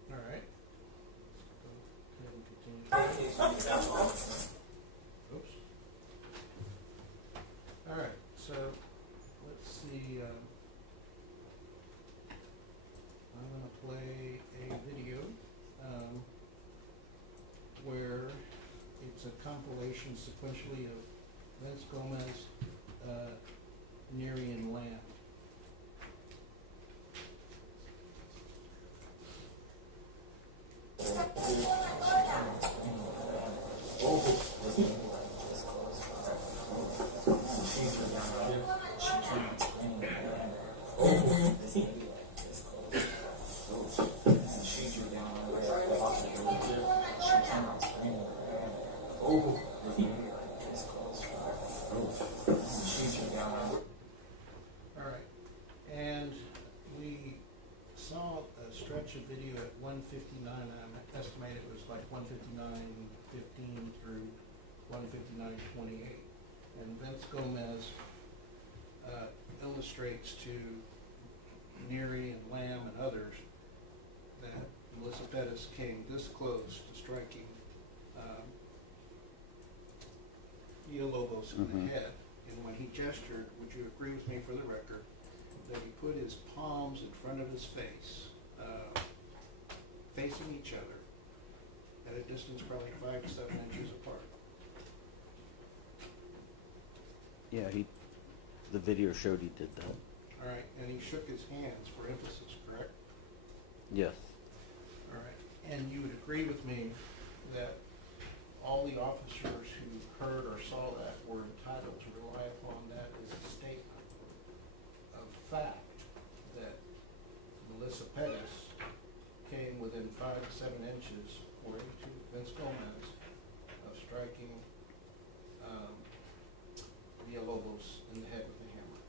All right. Oops. All right, so let's see. I'm going to play a video where it's a compilation sequentially of Vince Gomez, Neary, and Lamb. All right, and we saw a stretch of video at 1:59. I estimate it was like 1:59:15 through 1:59:28, and Vince Gomez illustrates to Neary and Lamb and others that Melissa Perez came this close to striking Villalobos in the head. And when he gestured, would you agree with me for the record, that he put his palms in front of his face, facing each other, at a distance probably 5 to 7 inches apart? Yeah, the video showed he did that. All right, and he shook his hands for emphasis, correct? Yes. All right, and you would agree with me that all the officers who heard or saw that were entitled to rely upon that as a statement of fact that Melissa Perez came within 5 to 7 inches, according to Vince Gomez, of striking Villalobos in the head with a hammer.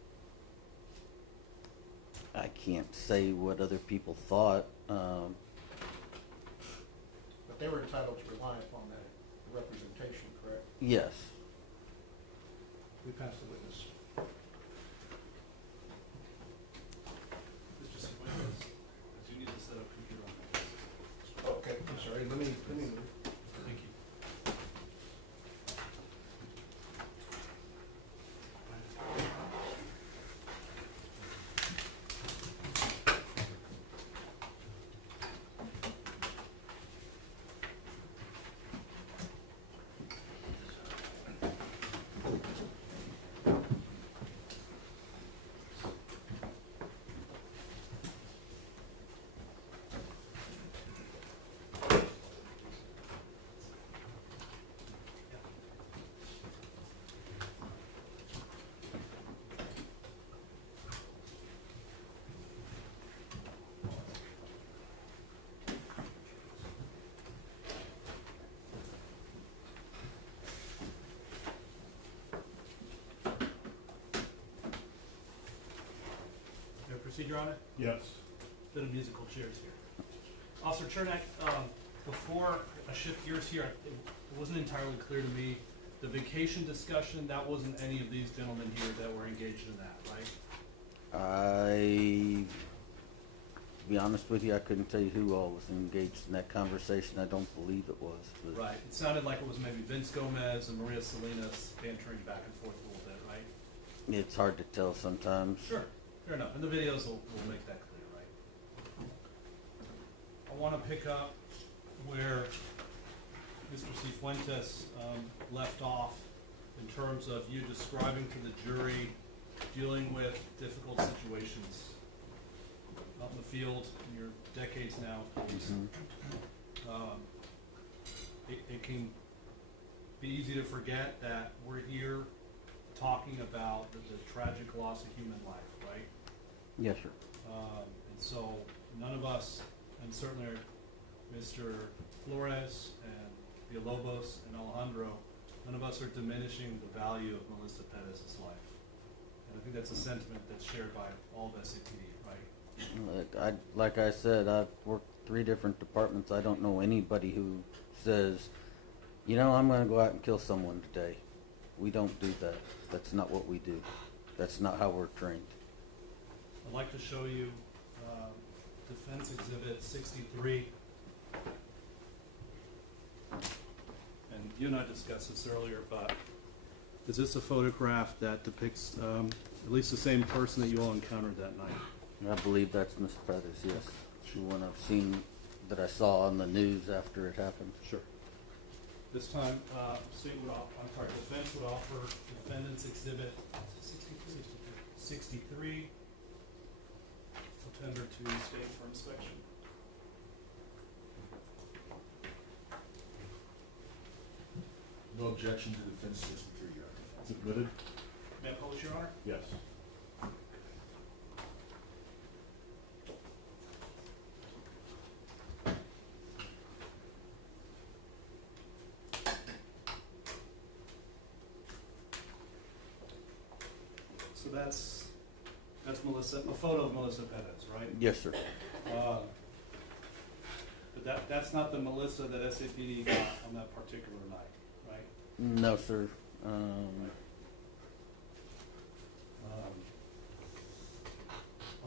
I can't say what other people thought. But they were entitled to rely upon that representation, correct? Yes. We passed the witness. Mr. Cifuentes, I do need to set up computer on my desk. Okay, I'm sorry, let me move. Thank you. Procedure on it? Yes. Bit of musical chairs here. Officer Chernak, before I shift gears here, it wasn't entirely clear to me, the vacation discussion, that wasn't any of these gentlemen here that were engaged in that, right? be honest with you, I couldn't tell you who all was engaged in that conversation. I don't believe it was. But Right, it sounded like it was maybe Vince Gomez and Maria Salinas bantering back and forth a little bit, right? it's hard to tell sometimes. Sure, fair enough, and the videos will make that clear, right? I wanna pick up where Mr. Cifuentes, left off in terms of you describing to the jury dealing with difficult situations out in the field in your decades now of police. It can be easy to forget that we're here talking about the tragic loss of human life, right? Yes, sir. And so none of us, and certainly Mr. Flores and Villalobos and Alejandro, none of us are diminishing the value of Melissa Perez's life. And I think that's a sentiment that's shared by all of SAPD, right? Like I said, I've worked 3 different departments. I don't know anybody who says, you know, I'm going to go out and kill someone today. We don't do that. That's not what we do. That's not how we're trained. I'd like to show you Defense Exhibit 63. And you and I discussed this earlier, but is this a photograph that depicts at least the same person that you all encountered that night? I believe that's Miss Perez, yes. The one I've seen that I saw on the news after it happened. Sure. This time, defense would offer Defendant's Exhibit 63, tender to state for inspection. No objection to defense 63, Your Honor. Is it admitted? May I publish, Your Honor? Yes. So that's Melissa, a photo of Melissa Perez, right? Yes, sir. But that's not the Melissa that SAPD got on that particular night, right? No, sir. On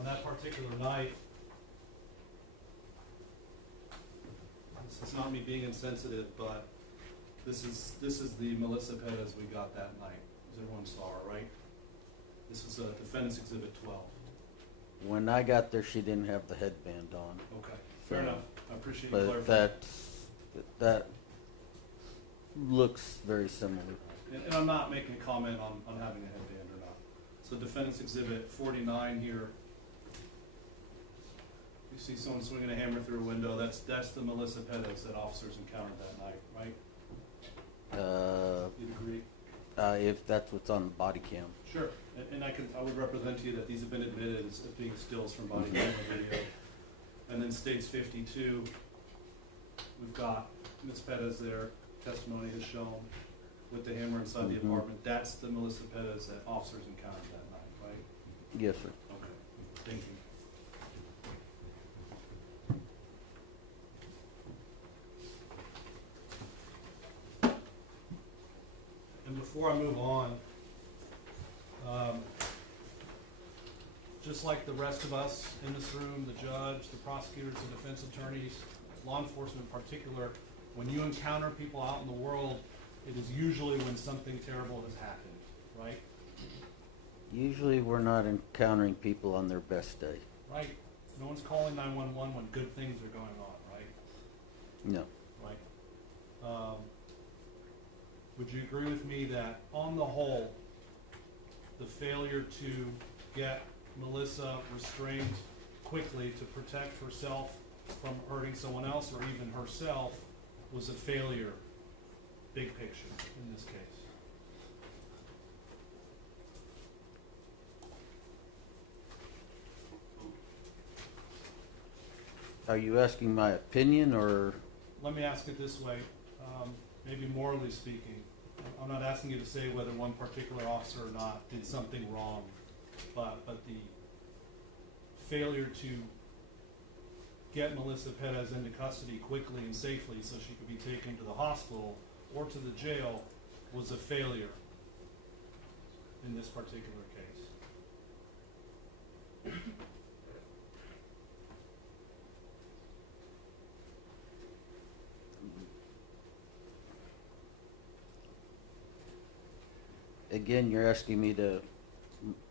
that particular night, this is not me being insensitive, but this is the Melissa Perez we got that night, as everyone saw her, right? This is Defendant's Exhibit 12. When I got there, she didn't have the headband on. Okay, fair enough. I appreciate you But clarifying. that looks very similar. And I'm not making a comment on having a headband or not. So Defendant's Exhibit 49 here. You see someone swinging a hammer through a window. That's the Melissa Perez that officers encountered that night, right? You'd agree? If that's what's on the body cam. Sure. And I would represent to you that these have been admitted as being stills from body camera video. And then States 52, we've got Ms. Perez there. Testimony has shown with the hammer inside the apartment. That's the Melissa Perez that officers encountered that night, right? Yes, sir. Okay. Thank you. And before I move on, just like the rest of us in this room, the judge, the prosecutors, the defense attorneys, law enforcement in particular, when you encounter people out in the world, it is usually when something terrible has happened, right? Usually we're not encountering people on their best day. Right. No one's calling 911 when good things are going on, right? No. Right. Would you agree with me that, on the whole, the failure to get Melissa restrained quickly to protect herself from hurting someone else or even herself was a failure, big picture, in this case? Are you asking my opinion or? Let me ask it this way, maybe morally speaking. I'm not asking you to say whether one particular officer or not did something wrong, but the failure to get Melissa Perez into custody quickly and safely so she could be taken to the hospital or to the jail was a failure in this particular case. again, you're asking me to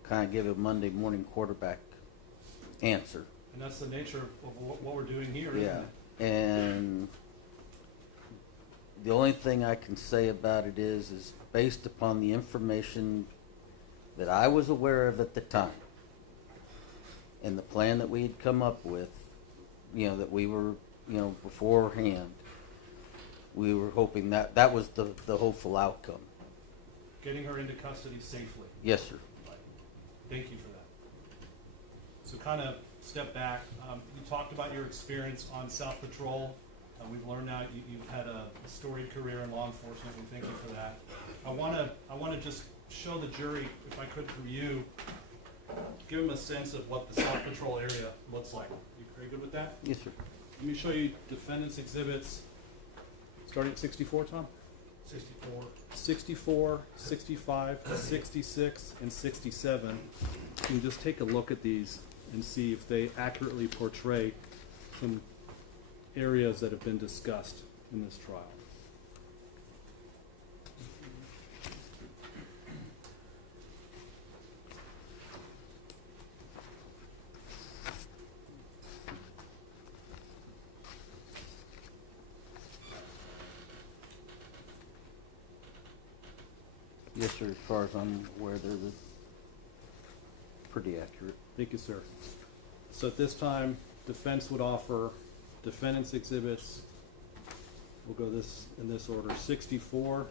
kind of give a Monday morning quarterback answer. And that's the nature of what we're doing here, isn't Yeah, it? and the only thing I can say about it is based upon the information that I was aware of at the time, and the plan that we had come up with, that we were, beforehand, we were hoping that was the hopeful outcome. Getting her into custody safely. Yes, sir. Thank you for that. So kind of step back. You talked about your experience on South Patrol. We've learned now you've had a storied career in law enforcement. We thank you for that. I want to just show the jury, if I could, through you, give them a sense of what the South Patrol area looks like. Are you good with that? Yes, sir. Let me show you defendants' exhibits, starting at 64, Tom? 64. 64, 65, 66, and 67. You can just take a look at these and see if they accurately portray some areas that have been discussed in this trial. Yes, sir. As far as I'm aware, they're pretty accurate. Thank you, sir. So at this time, defense would offer defendant's exhibits. We'll go in this order. 64.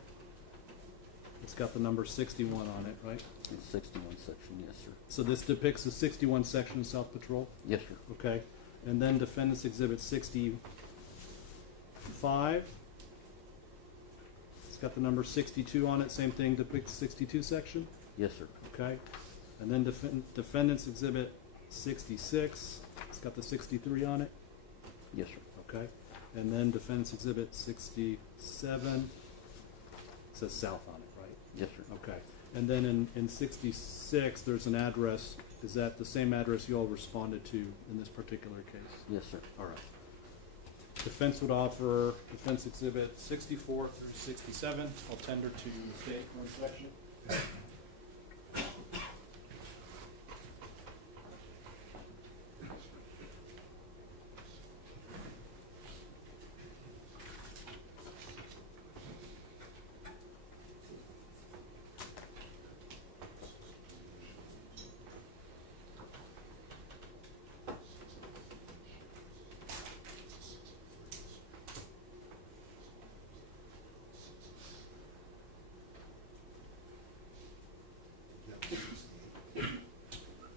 It's got the number 61 on it, right? It's 61 section, yes, sir. So this depicts the 61 section of South Patrol? Yes, sir. Okay. And then defendant's exhibit 65. It's got the number 62 on it. Same thing depicts 62 section? Yes, sir. Okay. And then defendant's exhibit 66. It's got the 63 on it? Yes, sir. Okay. And then defendant's exhibit 67. It says south on it, right? Yes, sir. Okay. And then in 66, there's an address. Is that the same address you all responded to in this particular case? Yes, sir. All right. Defense would offer defense exhibit 64 through 67. I'll tender to the state for inspection.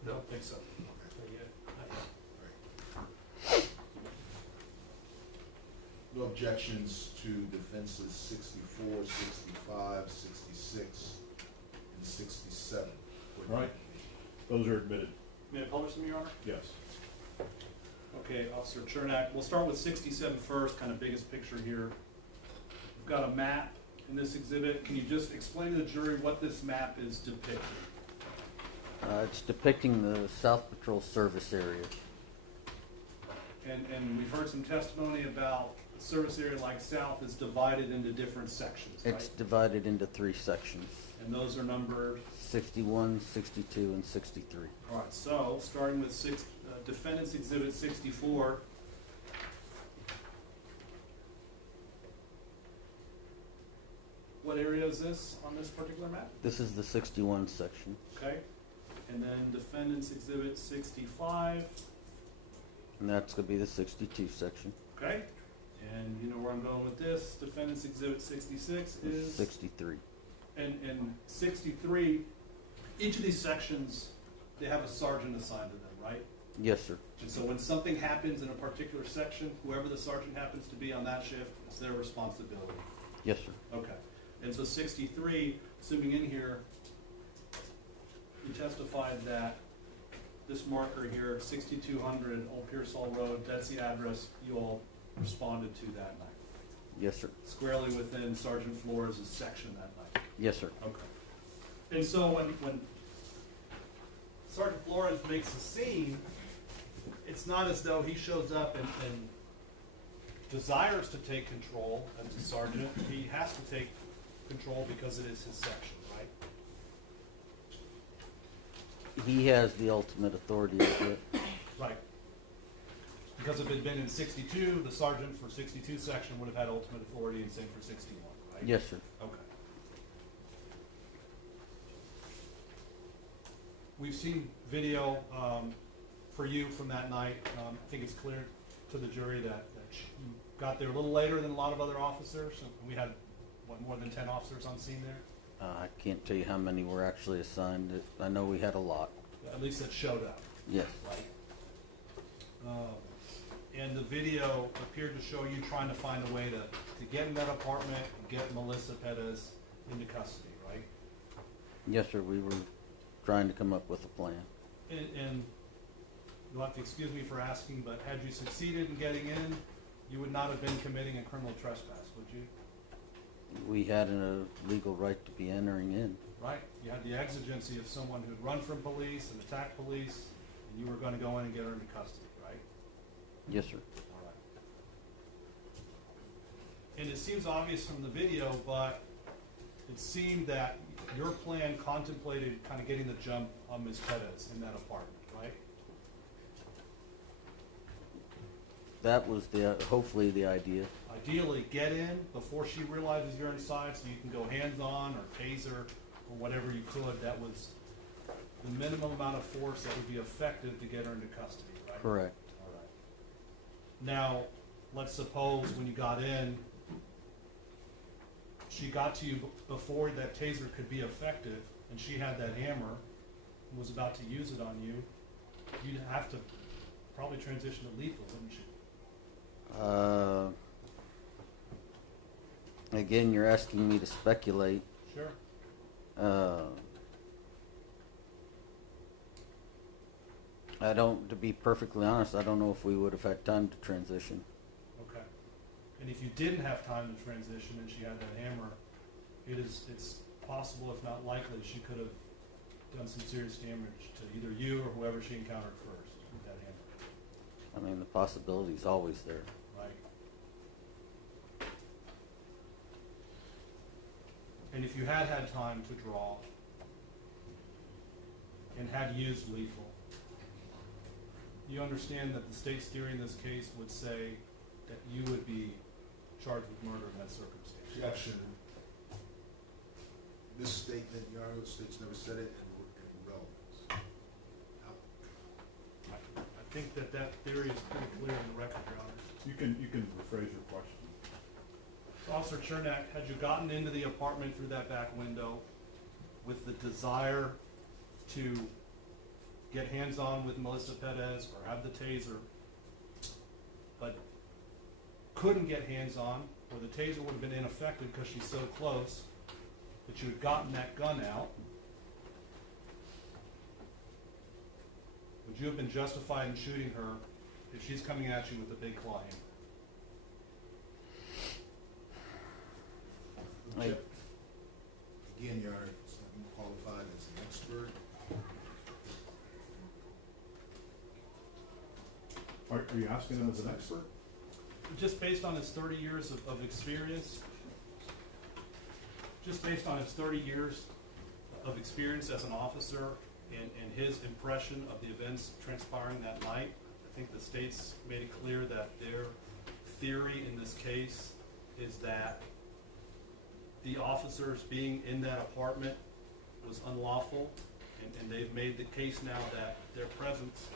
I don't think so. No objections to defenses 64, 65, 66, and 67. Right. Those are admitted. May I publish them, Your Honor? Yes. Okay, Officer Chernak, we'll start with 67 first, kind of biggest picture here. We've got a map in this exhibit. Can you just explain to the jury what this map is depicting? It's depicting the South Patrol service area. And we've heard some testimony about the service area like South is divided into different sections, right? It's divided into 3 sections. And those are numbered? 61, 62, and 63. All right, so starting with defendant's exhibit 64. What area is this on this particular map? This is the 61 section. Okay. And then defendant's exhibit 65. And that's going to be the 62 section. Okay. And you know where I'm going with this. Defendant's exhibit 66 is? 63. And 63, each of these sections, they have a sergeant assigned to them, right? Yes, sir. And so when something happens in a particular section, whoever the sergeant happens to be on that shift, it's their responsibility. Yes, sir. Okay. And so 63, assuming in here, you testified that this marker here, 6200 Old Pearsall Road, that's the address you all responded to that night. Yes, sir. Squarely within Sergeant Flores' section that night. Yes, sir. Okay. And so when Sergeant Flores makes a scene, it's not as though he shows up and desires to take control as a sergeant. He has to take control because it is his section, right? he has the ultimate authority over it. Right. Because if it had been in 62, the sergeant for 62 section would have had ultimate authority, and same for 61, right? Yes, sir. Okay. We've seen video for you from that night. I think it's clear to the jury that you got there a little later than a lot of other officers. We had, what, more than 10 officers on scene there? I can't tell you how many were actually assigned. I know we had a lot. At least that showed up. Yes. Right. And the video appeared to show you trying to find a way to get in that apartment and get Melissa Perez into custody, right? Yes, sir. We were trying to come up with a plan. And you'll have to excuse me for asking, but had you succeeded in getting in, you would not have been committing a criminal trespass, would you? We had a legal right to be entering in. Right. You had the exigency of someone who'd run from police and attacked police, and you were going to go in and get her into custody, right? Yes, sir. All right. And it seems obvious from the video, but it seemed that your plan contemplated kind of getting the jump on Ms. Perez in that apartment, right? That was hopefully the idea. Ideally, get in before she realizes you're inside, so you can go hands-on or taser or whatever you could. That was the minimum amount of force that would be effective to get her into custody, right? Correct. All right. Now, let's suppose when you got in, she got to you before that taser could be effective, and she had that hammer and was about to use it on you. You'd have to probably transition to lethal, wouldn't you? Again, you're asking me to speculate. Sure. To be perfectly honest, I don't know if we would have had time to transition. Okay. And if you didn't have time to transition and she had that hammer, it's possible, if not likely, she could have done some serious damage to either you or whoever she encountered first with that hammer. I mean, the possibility's always there. Right. And if you had had time to draw and had used lethal, you understand that the state's theory in this case would say that you would be charged with murder in that circumstance. Objection. This statement, Your Honor, the state's never said it in relevance. I think that theory is pretty clear in the record, Your Honor. You can rephrase your question. Officer Chernak, had you gotten into the apartment through that back window with the desire to get hands-on with Melissa Perez or have the taser, but couldn't get hands-on, or the taser would have been ineffective because she's so close, that you had gotten that gun out, would you have been justified in shooting her if she's coming at you with a big claw hammer? Again, Your Honor, I'm qualified as an expert. Are you asking him as an expert? Just based on his 30 years of experience, as an officer and his impression of the events transpiring that night, I think the state's made it clear that their theory in this case is that the officers being in that apartment was unlawful, and they've made the case now that their presence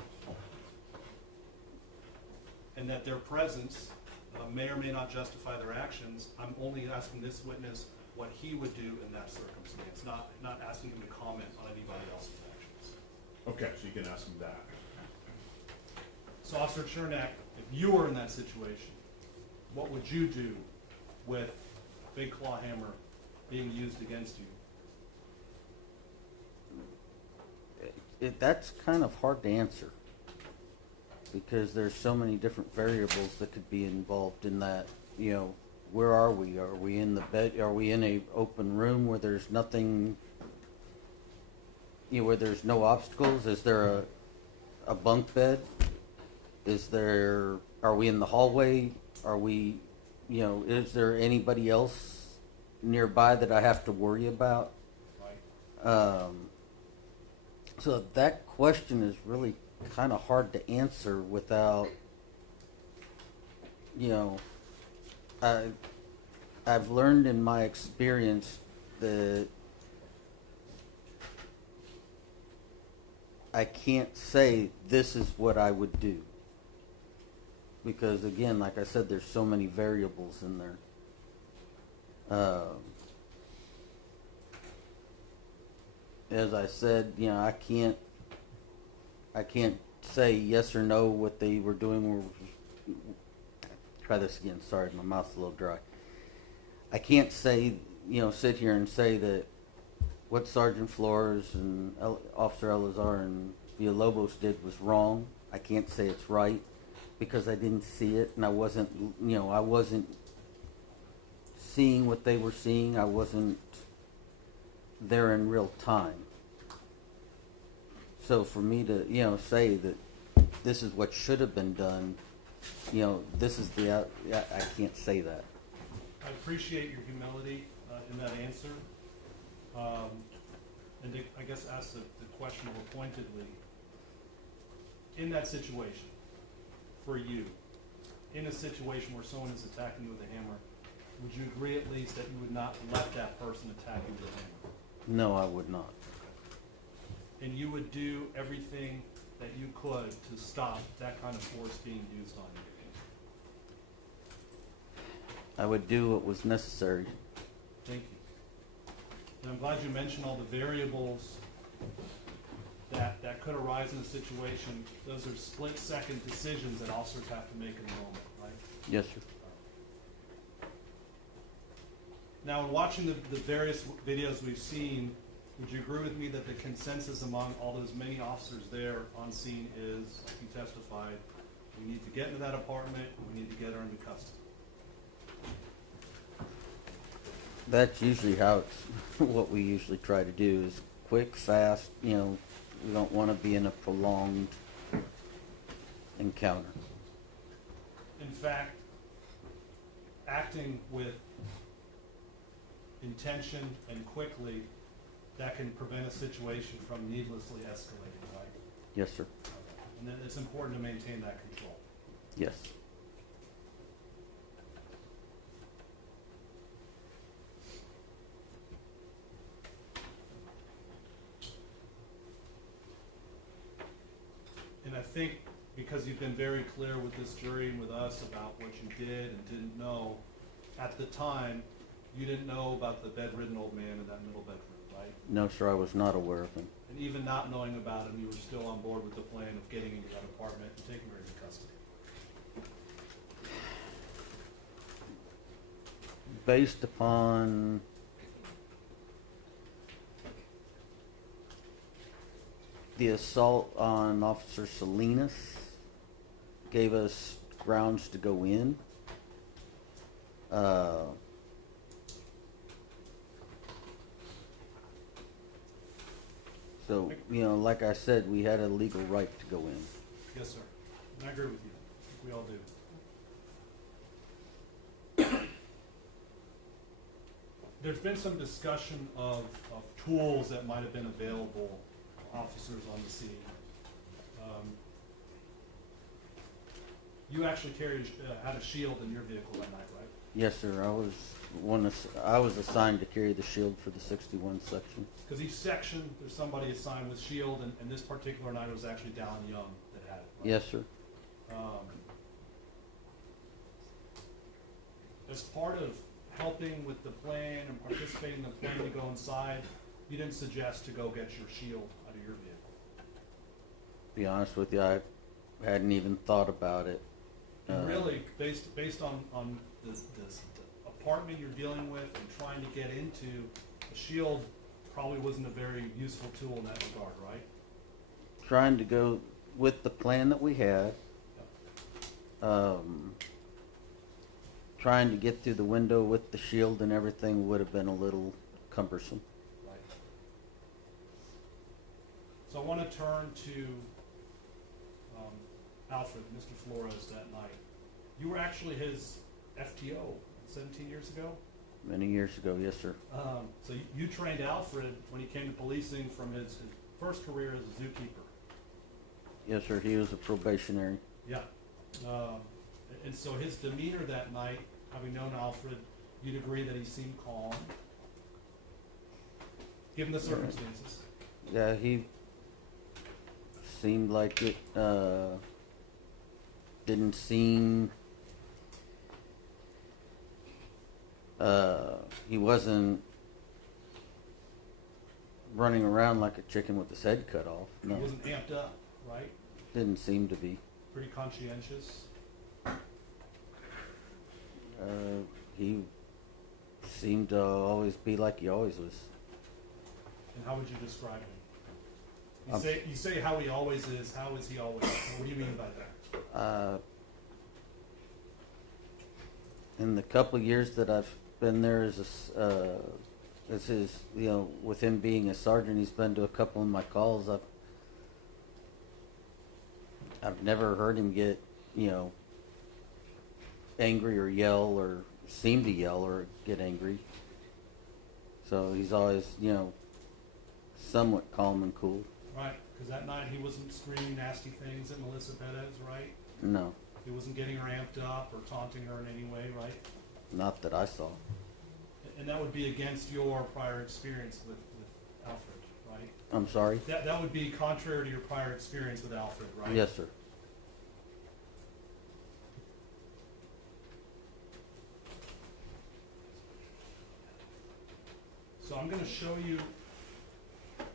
may or may not justify their actions. I'm only asking this witness what he would do in that circumstance, not asking him to comment on anybody else's actions. Okay, so you can ask him that. So Officer Chernak, if you were in that situation, what would you do with big claw hammer being used against you? That's kind of hard to answer because there's so many different variables that could be involved in that. You know, where are we? Are we in the bed? Are we in a open room where there's nothing? You know, where there's no obstacles? Is there a bunk bed? Are we in the hallway? Are we, is there anybody else nearby that I have to worry about? Right. So that question is really kind of hard to answer without, you know, I've learned in my experience that I can't say this is what I would do. Because again, like I said, there's so many variables in there. As I said, you know, I can't say yes or no what they were doing. Try this again. Sorry, my mouth's a little dry. I can't say, you know, sit here and say that what Sergeant Flores and Officer Elazar and Villalobos did was wrong. I can't say it's right because I didn't see it and I wasn't seeing what they were seeing. I wasn't there in real time. So for me to, you know, say that this is what should have been done, you know, this is I can't say that. I appreciate your humility in that answer. And to, I guess, ask the question more pointedly. In that situation, for you, in a situation where someone is attacking you with a hammer, would you agree at least that you would not let that person attack you with a hammer? No, I would not. And you would do everything that you could to stop that kind of force being used on you? I would do what was necessary. Thank you. And I'm glad you mentioned all the variables that could arise in a situation. Those are split-second decisions that officers have to make in the moment, right? Yes, sir. Now, in watching the various videos we've seen, would you agree with me that the consensus among all those many officers there on scene is, like you testified, we need to get into that apartment, we need to get her into custody? That's usually how it's, what we usually try to do is quick, fast, you know, we don't want to be in a prolonged encounter. In fact, acting with intention and quickly, that can prevent a situation from needlessly escalating, right? Yes, sir. And then it's important to maintain that control. Yes. And I think because you've been very clear with this jury and with us about what you did and didn't know, at the time, you didn't know about the bedridden old man in that middle bedroom, right? No, sir, I was not aware of him. And even not knowing about him, you were still on board with the plan of getting into that apartment and taking her into custody. Based upon the assault on Officer Salinas gave us grounds to go in. So, you know, like I said, we had a legal right to go in. Yes, sir. And I agree with you. I think we all do. There's been some discussion of tools that might have been available to officers on the scene. You actually had a shield in your vehicle that night, right? Yes, sir. I was assigned to carry the shield for the 61 section. Because each section, there's somebody assigned with shield, and this particular night it was actually Dallin Young that had it. Right? Yes, sir. As part of helping with the plan and participating in the plan to go inside, you didn't suggest to go get your shield out of your vehicle. To be honest with you, I hadn't even thought about it. And really, based on this apartment you're dealing with and trying to get into, a shield probably wasn't a very useful tool in that regard, right? Trying to go with the plan that we had. Trying to get through the window with the shield and everything would have been a little cumbersome. Right. So I want to turn to Alfred, Mr. Flores, that night. You were actually his FTO 17 years ago? Many years ago, yes, sir. So you trained Alfred when he came to policing from his first career as a zookeeper. Yes, sir. He was a probationary. Yeah. And so his demeanor that night, having known Alfred, you'd agree that he seemed calm, given the circumstances. Yeah, he seemed like it didn't seem he wasn't running around like a chicken with his head cut off. No, He wasn't amped up, right? didn't seem to be. Pretty conscientious. He seemed to always be like he always was. And how would you describe him? Um, You say how he always is. How is he always? What do you mean by that? In the couple of years that I've been there as his, with him being a sergeant, he's been to a couple of my calls. I've never heard him get, angry or yell or seem to yell or get angry. So he's always, somewhat calm and cool. Right, because that night he wasn't screaming nasty things at Melissa Perez, right? No, He wasn't getting her amped up or taunting her in any way, right? not that I saw. And that would be against your prior experience with Alfred, right? I'm sorry? That would be contrary to your prior experience with Alfred, right? Yes, sir. So I'm going to show you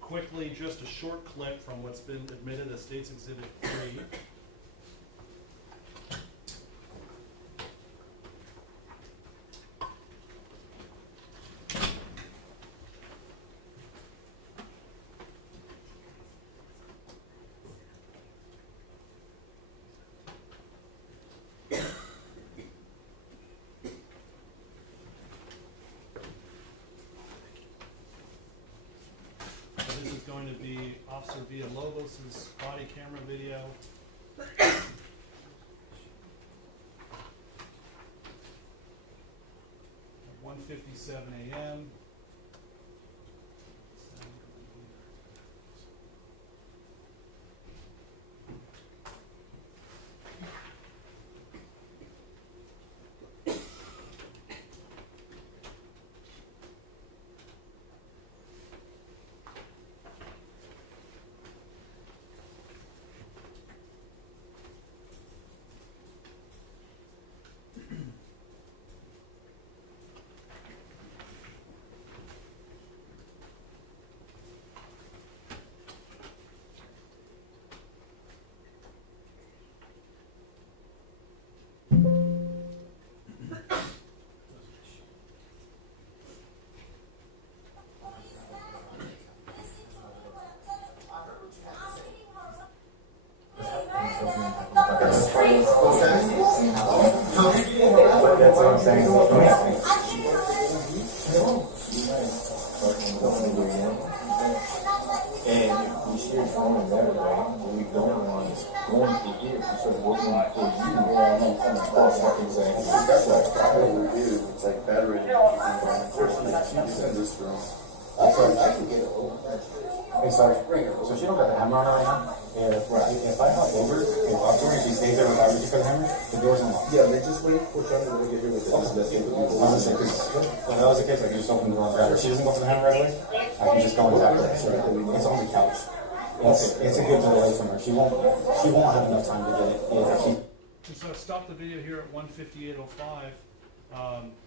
quickly just a short clip from what's been admitted as State's Exhibit 3. This is going to be Officer Villalobos' body camera video. 1:57 a.m. That's what I'm saying. And we share common memory, what we don't want is going to hear from sort of working for you. It's like veteran. I can get it over. Hey, sorry. So she don't got the hammer on her right now? If I hop over and talk to her, if she stays there without reaching for the hammer, the door's unlocked. Yeah, they just wait for Charlie to get here with it. Honestly, because if that was the case, I could just open the door and grab her. She doesn't go for the hammer right away, I can just go and tap her. It's on the couch. It's a good delay from her. She won't have enough time to get it. And so I stopped the video here at 1:58:05.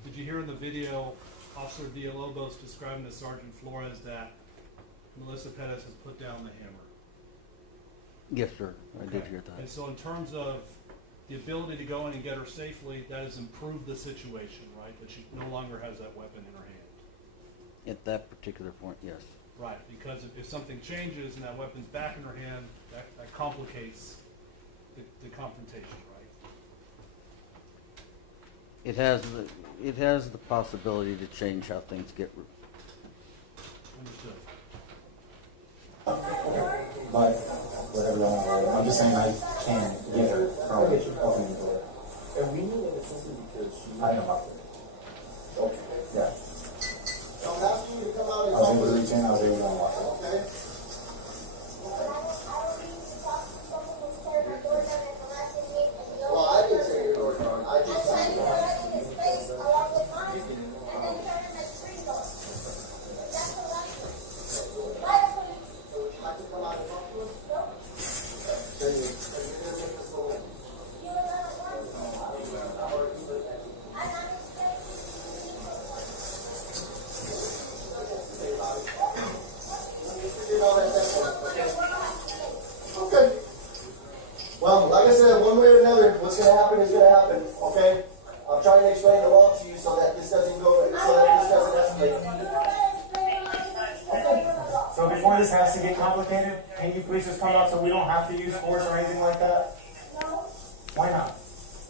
Did you hear in the video Officer Villalobos describing to Sergeant Flores that Melissa Perez has put down the hammer? Yes, sir. I did Okay. hear that. And so in terms of the ability to go in and get her safely, that has improved the situation, right? That she no longer has that weapon in her hand. At that particular point, yes. Right, because if something changes and that weapon's back in her hand, that complicates the confrontation, right? It has the possibility to change how things get. Understood. But whatever you want to do, I'm just saying I can get her from opening the door. And we knew that essentially because I know about it. Okay. Yeah. I'm asking you to come out I was able to reach in, I was able to unlock it. Okay. Well, like I said, one way or another, what's gonna happen is gonna happen, okay? I'm trying to explain the law to you so that this doesn't escalate. So before this has to get complicated, can you please just come out so we don't have to use force or anything like that? No, Why not?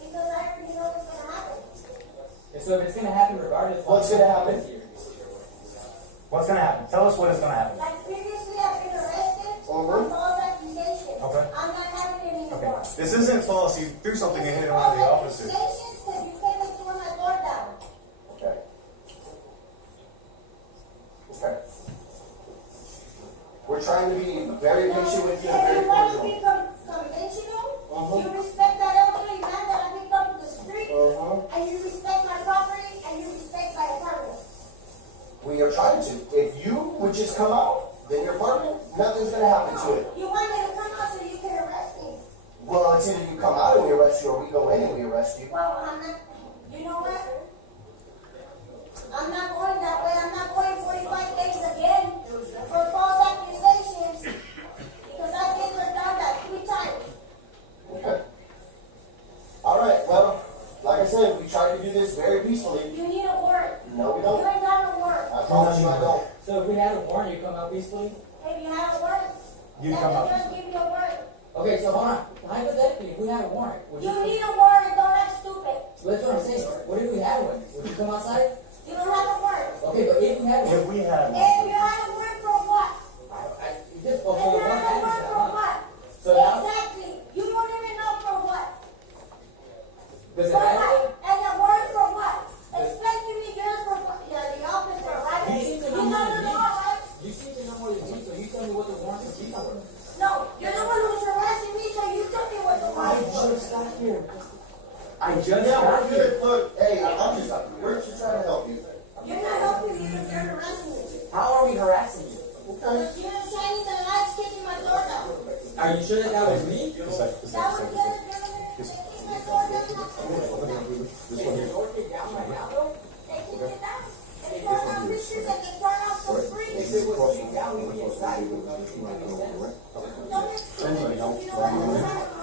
because I already know what's gonna happen. So if it's gonna happen regardless, What's gonna happen? What's gonna happen? Tell us what is gonna happen. Like previously, I've been arrested on false accusations. Okay. I'm not having it anymore. This isn't false. You threw something and hit one of the officers. Accusations because you came and threw my door down. Okay. Okay. We're trying to be very patient with you and If very you want to cordial. become conventional, Uh-huh. you respect that elderly man that I picked up in the street, Uh-huh. and you respect my property, and you respect my apartment. We are trying to. If you would just come out, then your apartment, nothing's gonna happen to it. You want me to come out so you can arrest me? Well, it's either you come out and we arrest you, or we go in and we arrest you. Well, I'm not, you know what? I'm not going that way. I'm not going 45 days again for false accusations because I've been done that 3 times. Okay. All right. Well, like I said, we try to do this very peacefully. You need a warrant. No, we You don't. ain't got a warrant. I promise you, I don't. So if we had a warrant, you come out peacefully? If you have a warrant, You let come the out judge peacefully. give you a warrant. Okay, so hold on. Hypothetically, if we had a warrant, would You need a warrant. Don't act stupid. That's what I'm saying. What if we had one? Would you come outside? You don't have a warrant. Okay, but if we had one. If we had If you had a warrant for what? Just, If you had a warrant for what? So now, Exactly. You don't even know for what. does it For matter? what? And the warrant for what? Explain to me yours for what? You're the officer, right? You seem to know You more know than the me. law, right? You seem to know more than me, so you tell me what the warrant is for. No, you're the one who's harassing me, so you tell me what the warrant is. just got here. I just Yeah, got we're here. good. Look, hey, we're just trying to help you. You're not helping me because you're harassing me. How are we harassing you? Okay. You're shining the lights, kicking my door down. Are you sure that was me? That was the other gentleman kicking my door down. Is your door kicked down right now, though? They kicked it down. They turned on pictures that they turn off for free. If it was kicked down, we'd be inside. It would make sense. Don't get stupid. You know what I'm saying?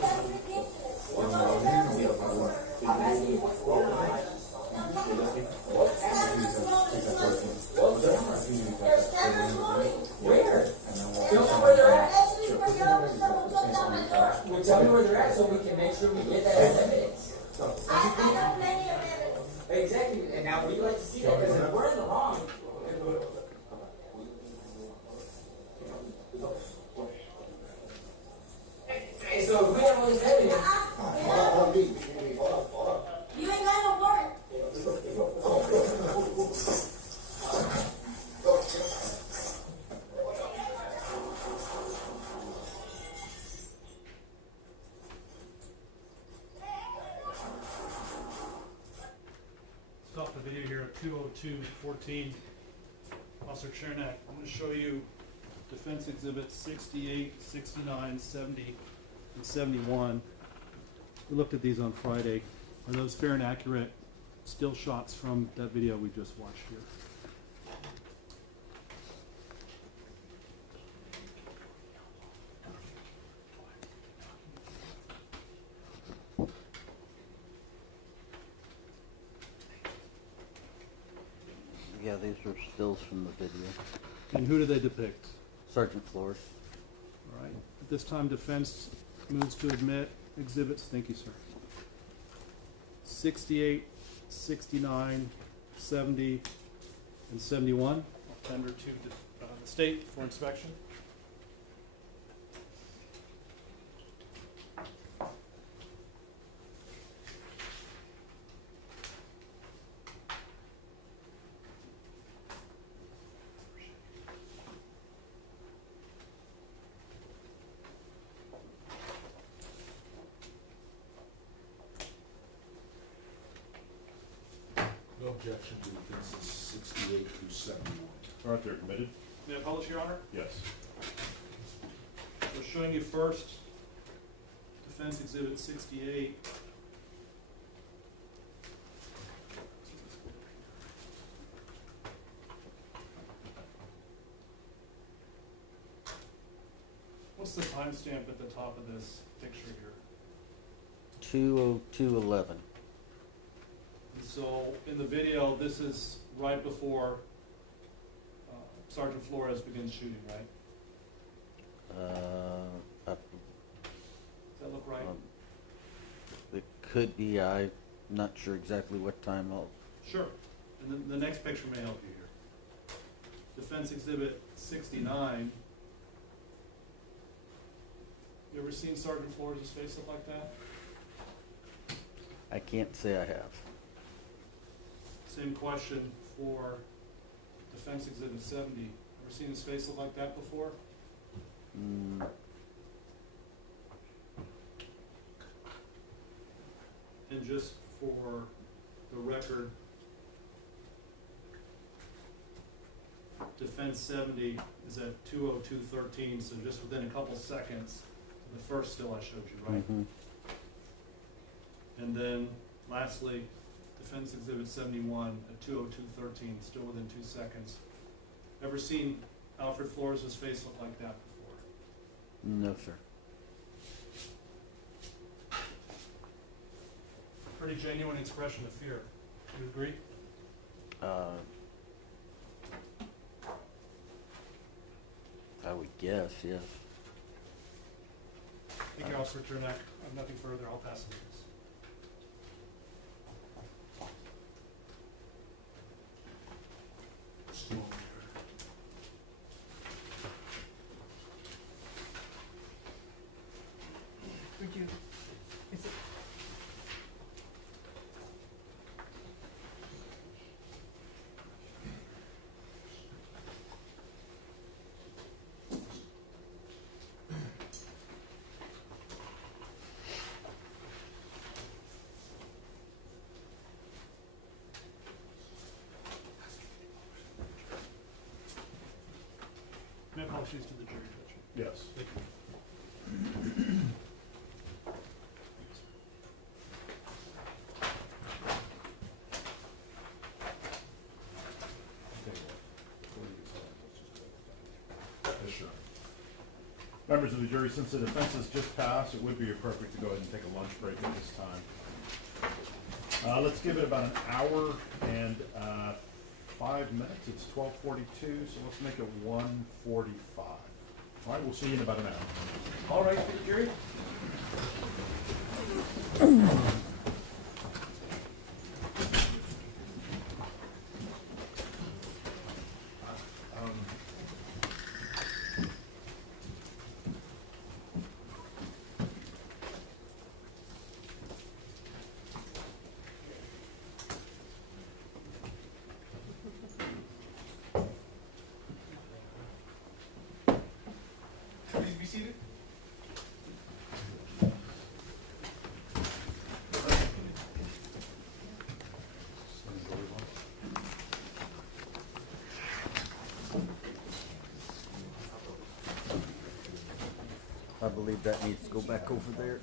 That's ridiculous. What's on the camera? I'm asking you what's wrong with my There's cameras rolling. Where? Tell me where they're at. Especially for the officer who took down my door. Well, tell me where they're at so we can make sure we get that as evidence. I have plenty of evidence. Exactly, and now we'd like to see that, because if we're in the wrong. Hey, so if we have all this evidence, You ain't got no warrant. Stop the video here at 2:02:14. Officer Chernak, I'm going to show you Defense Exhibits 68, 69, 70, and 71. We looked at these on Friday. Are those fair and accurate still shots from that video we just watched here? Yeah, these are stills from the video. And who do they depict? Sergeant Flores. All right. At this time, defense moves to admit exhibits. Thank you, sir. 68, 69, 70, and 71. I'll tender to the state for inspection. No objection to offenses 68 through 71. All right, they're committed? May I publish, Your Honor? Yes. We're showing you first Defense Exhibit 68. What's the timestamp at the top of this picture here? 2:02:11. So in the video, this is right before Sergeant Flores begins shooting, right? Does that look right? It could be. I'm not sure exactly what time. Sure. And then the next picture may help you here. Defense Exhibit 69. You ever seen Sergeant Flores' face look like that? I can't say I have. Same question for Defense Exhibit 70. Ever seen his face look like that before? Mm, And just for the record, Defense 70 is at 2:02:13, so just within a couple seconds, the first still I showed you, right? mhm. And then lastly, Defense Exhibit 71 at 2:02:13, still within 2 seconds. Ever seen Alfred Flores' face look like that before? No, sir. Pretty genuine expression of fear. You agree? I would guess, yes. Thank you, Officer Turnek. I have nothing further. I'll pass it. Would you, is it, My apologies to the jury, Judge. Yes. Thank you. Members of the jury, since the defense has just passed, it would be appropriate to go ahead and take a lunch break at this time. Let's give it about an hour and 5 minutes. It's 12:42, so let's make it 1:45. All right, we'll see you in about an hour. All right, jury. Please be seated. I believe that needs to go back over there.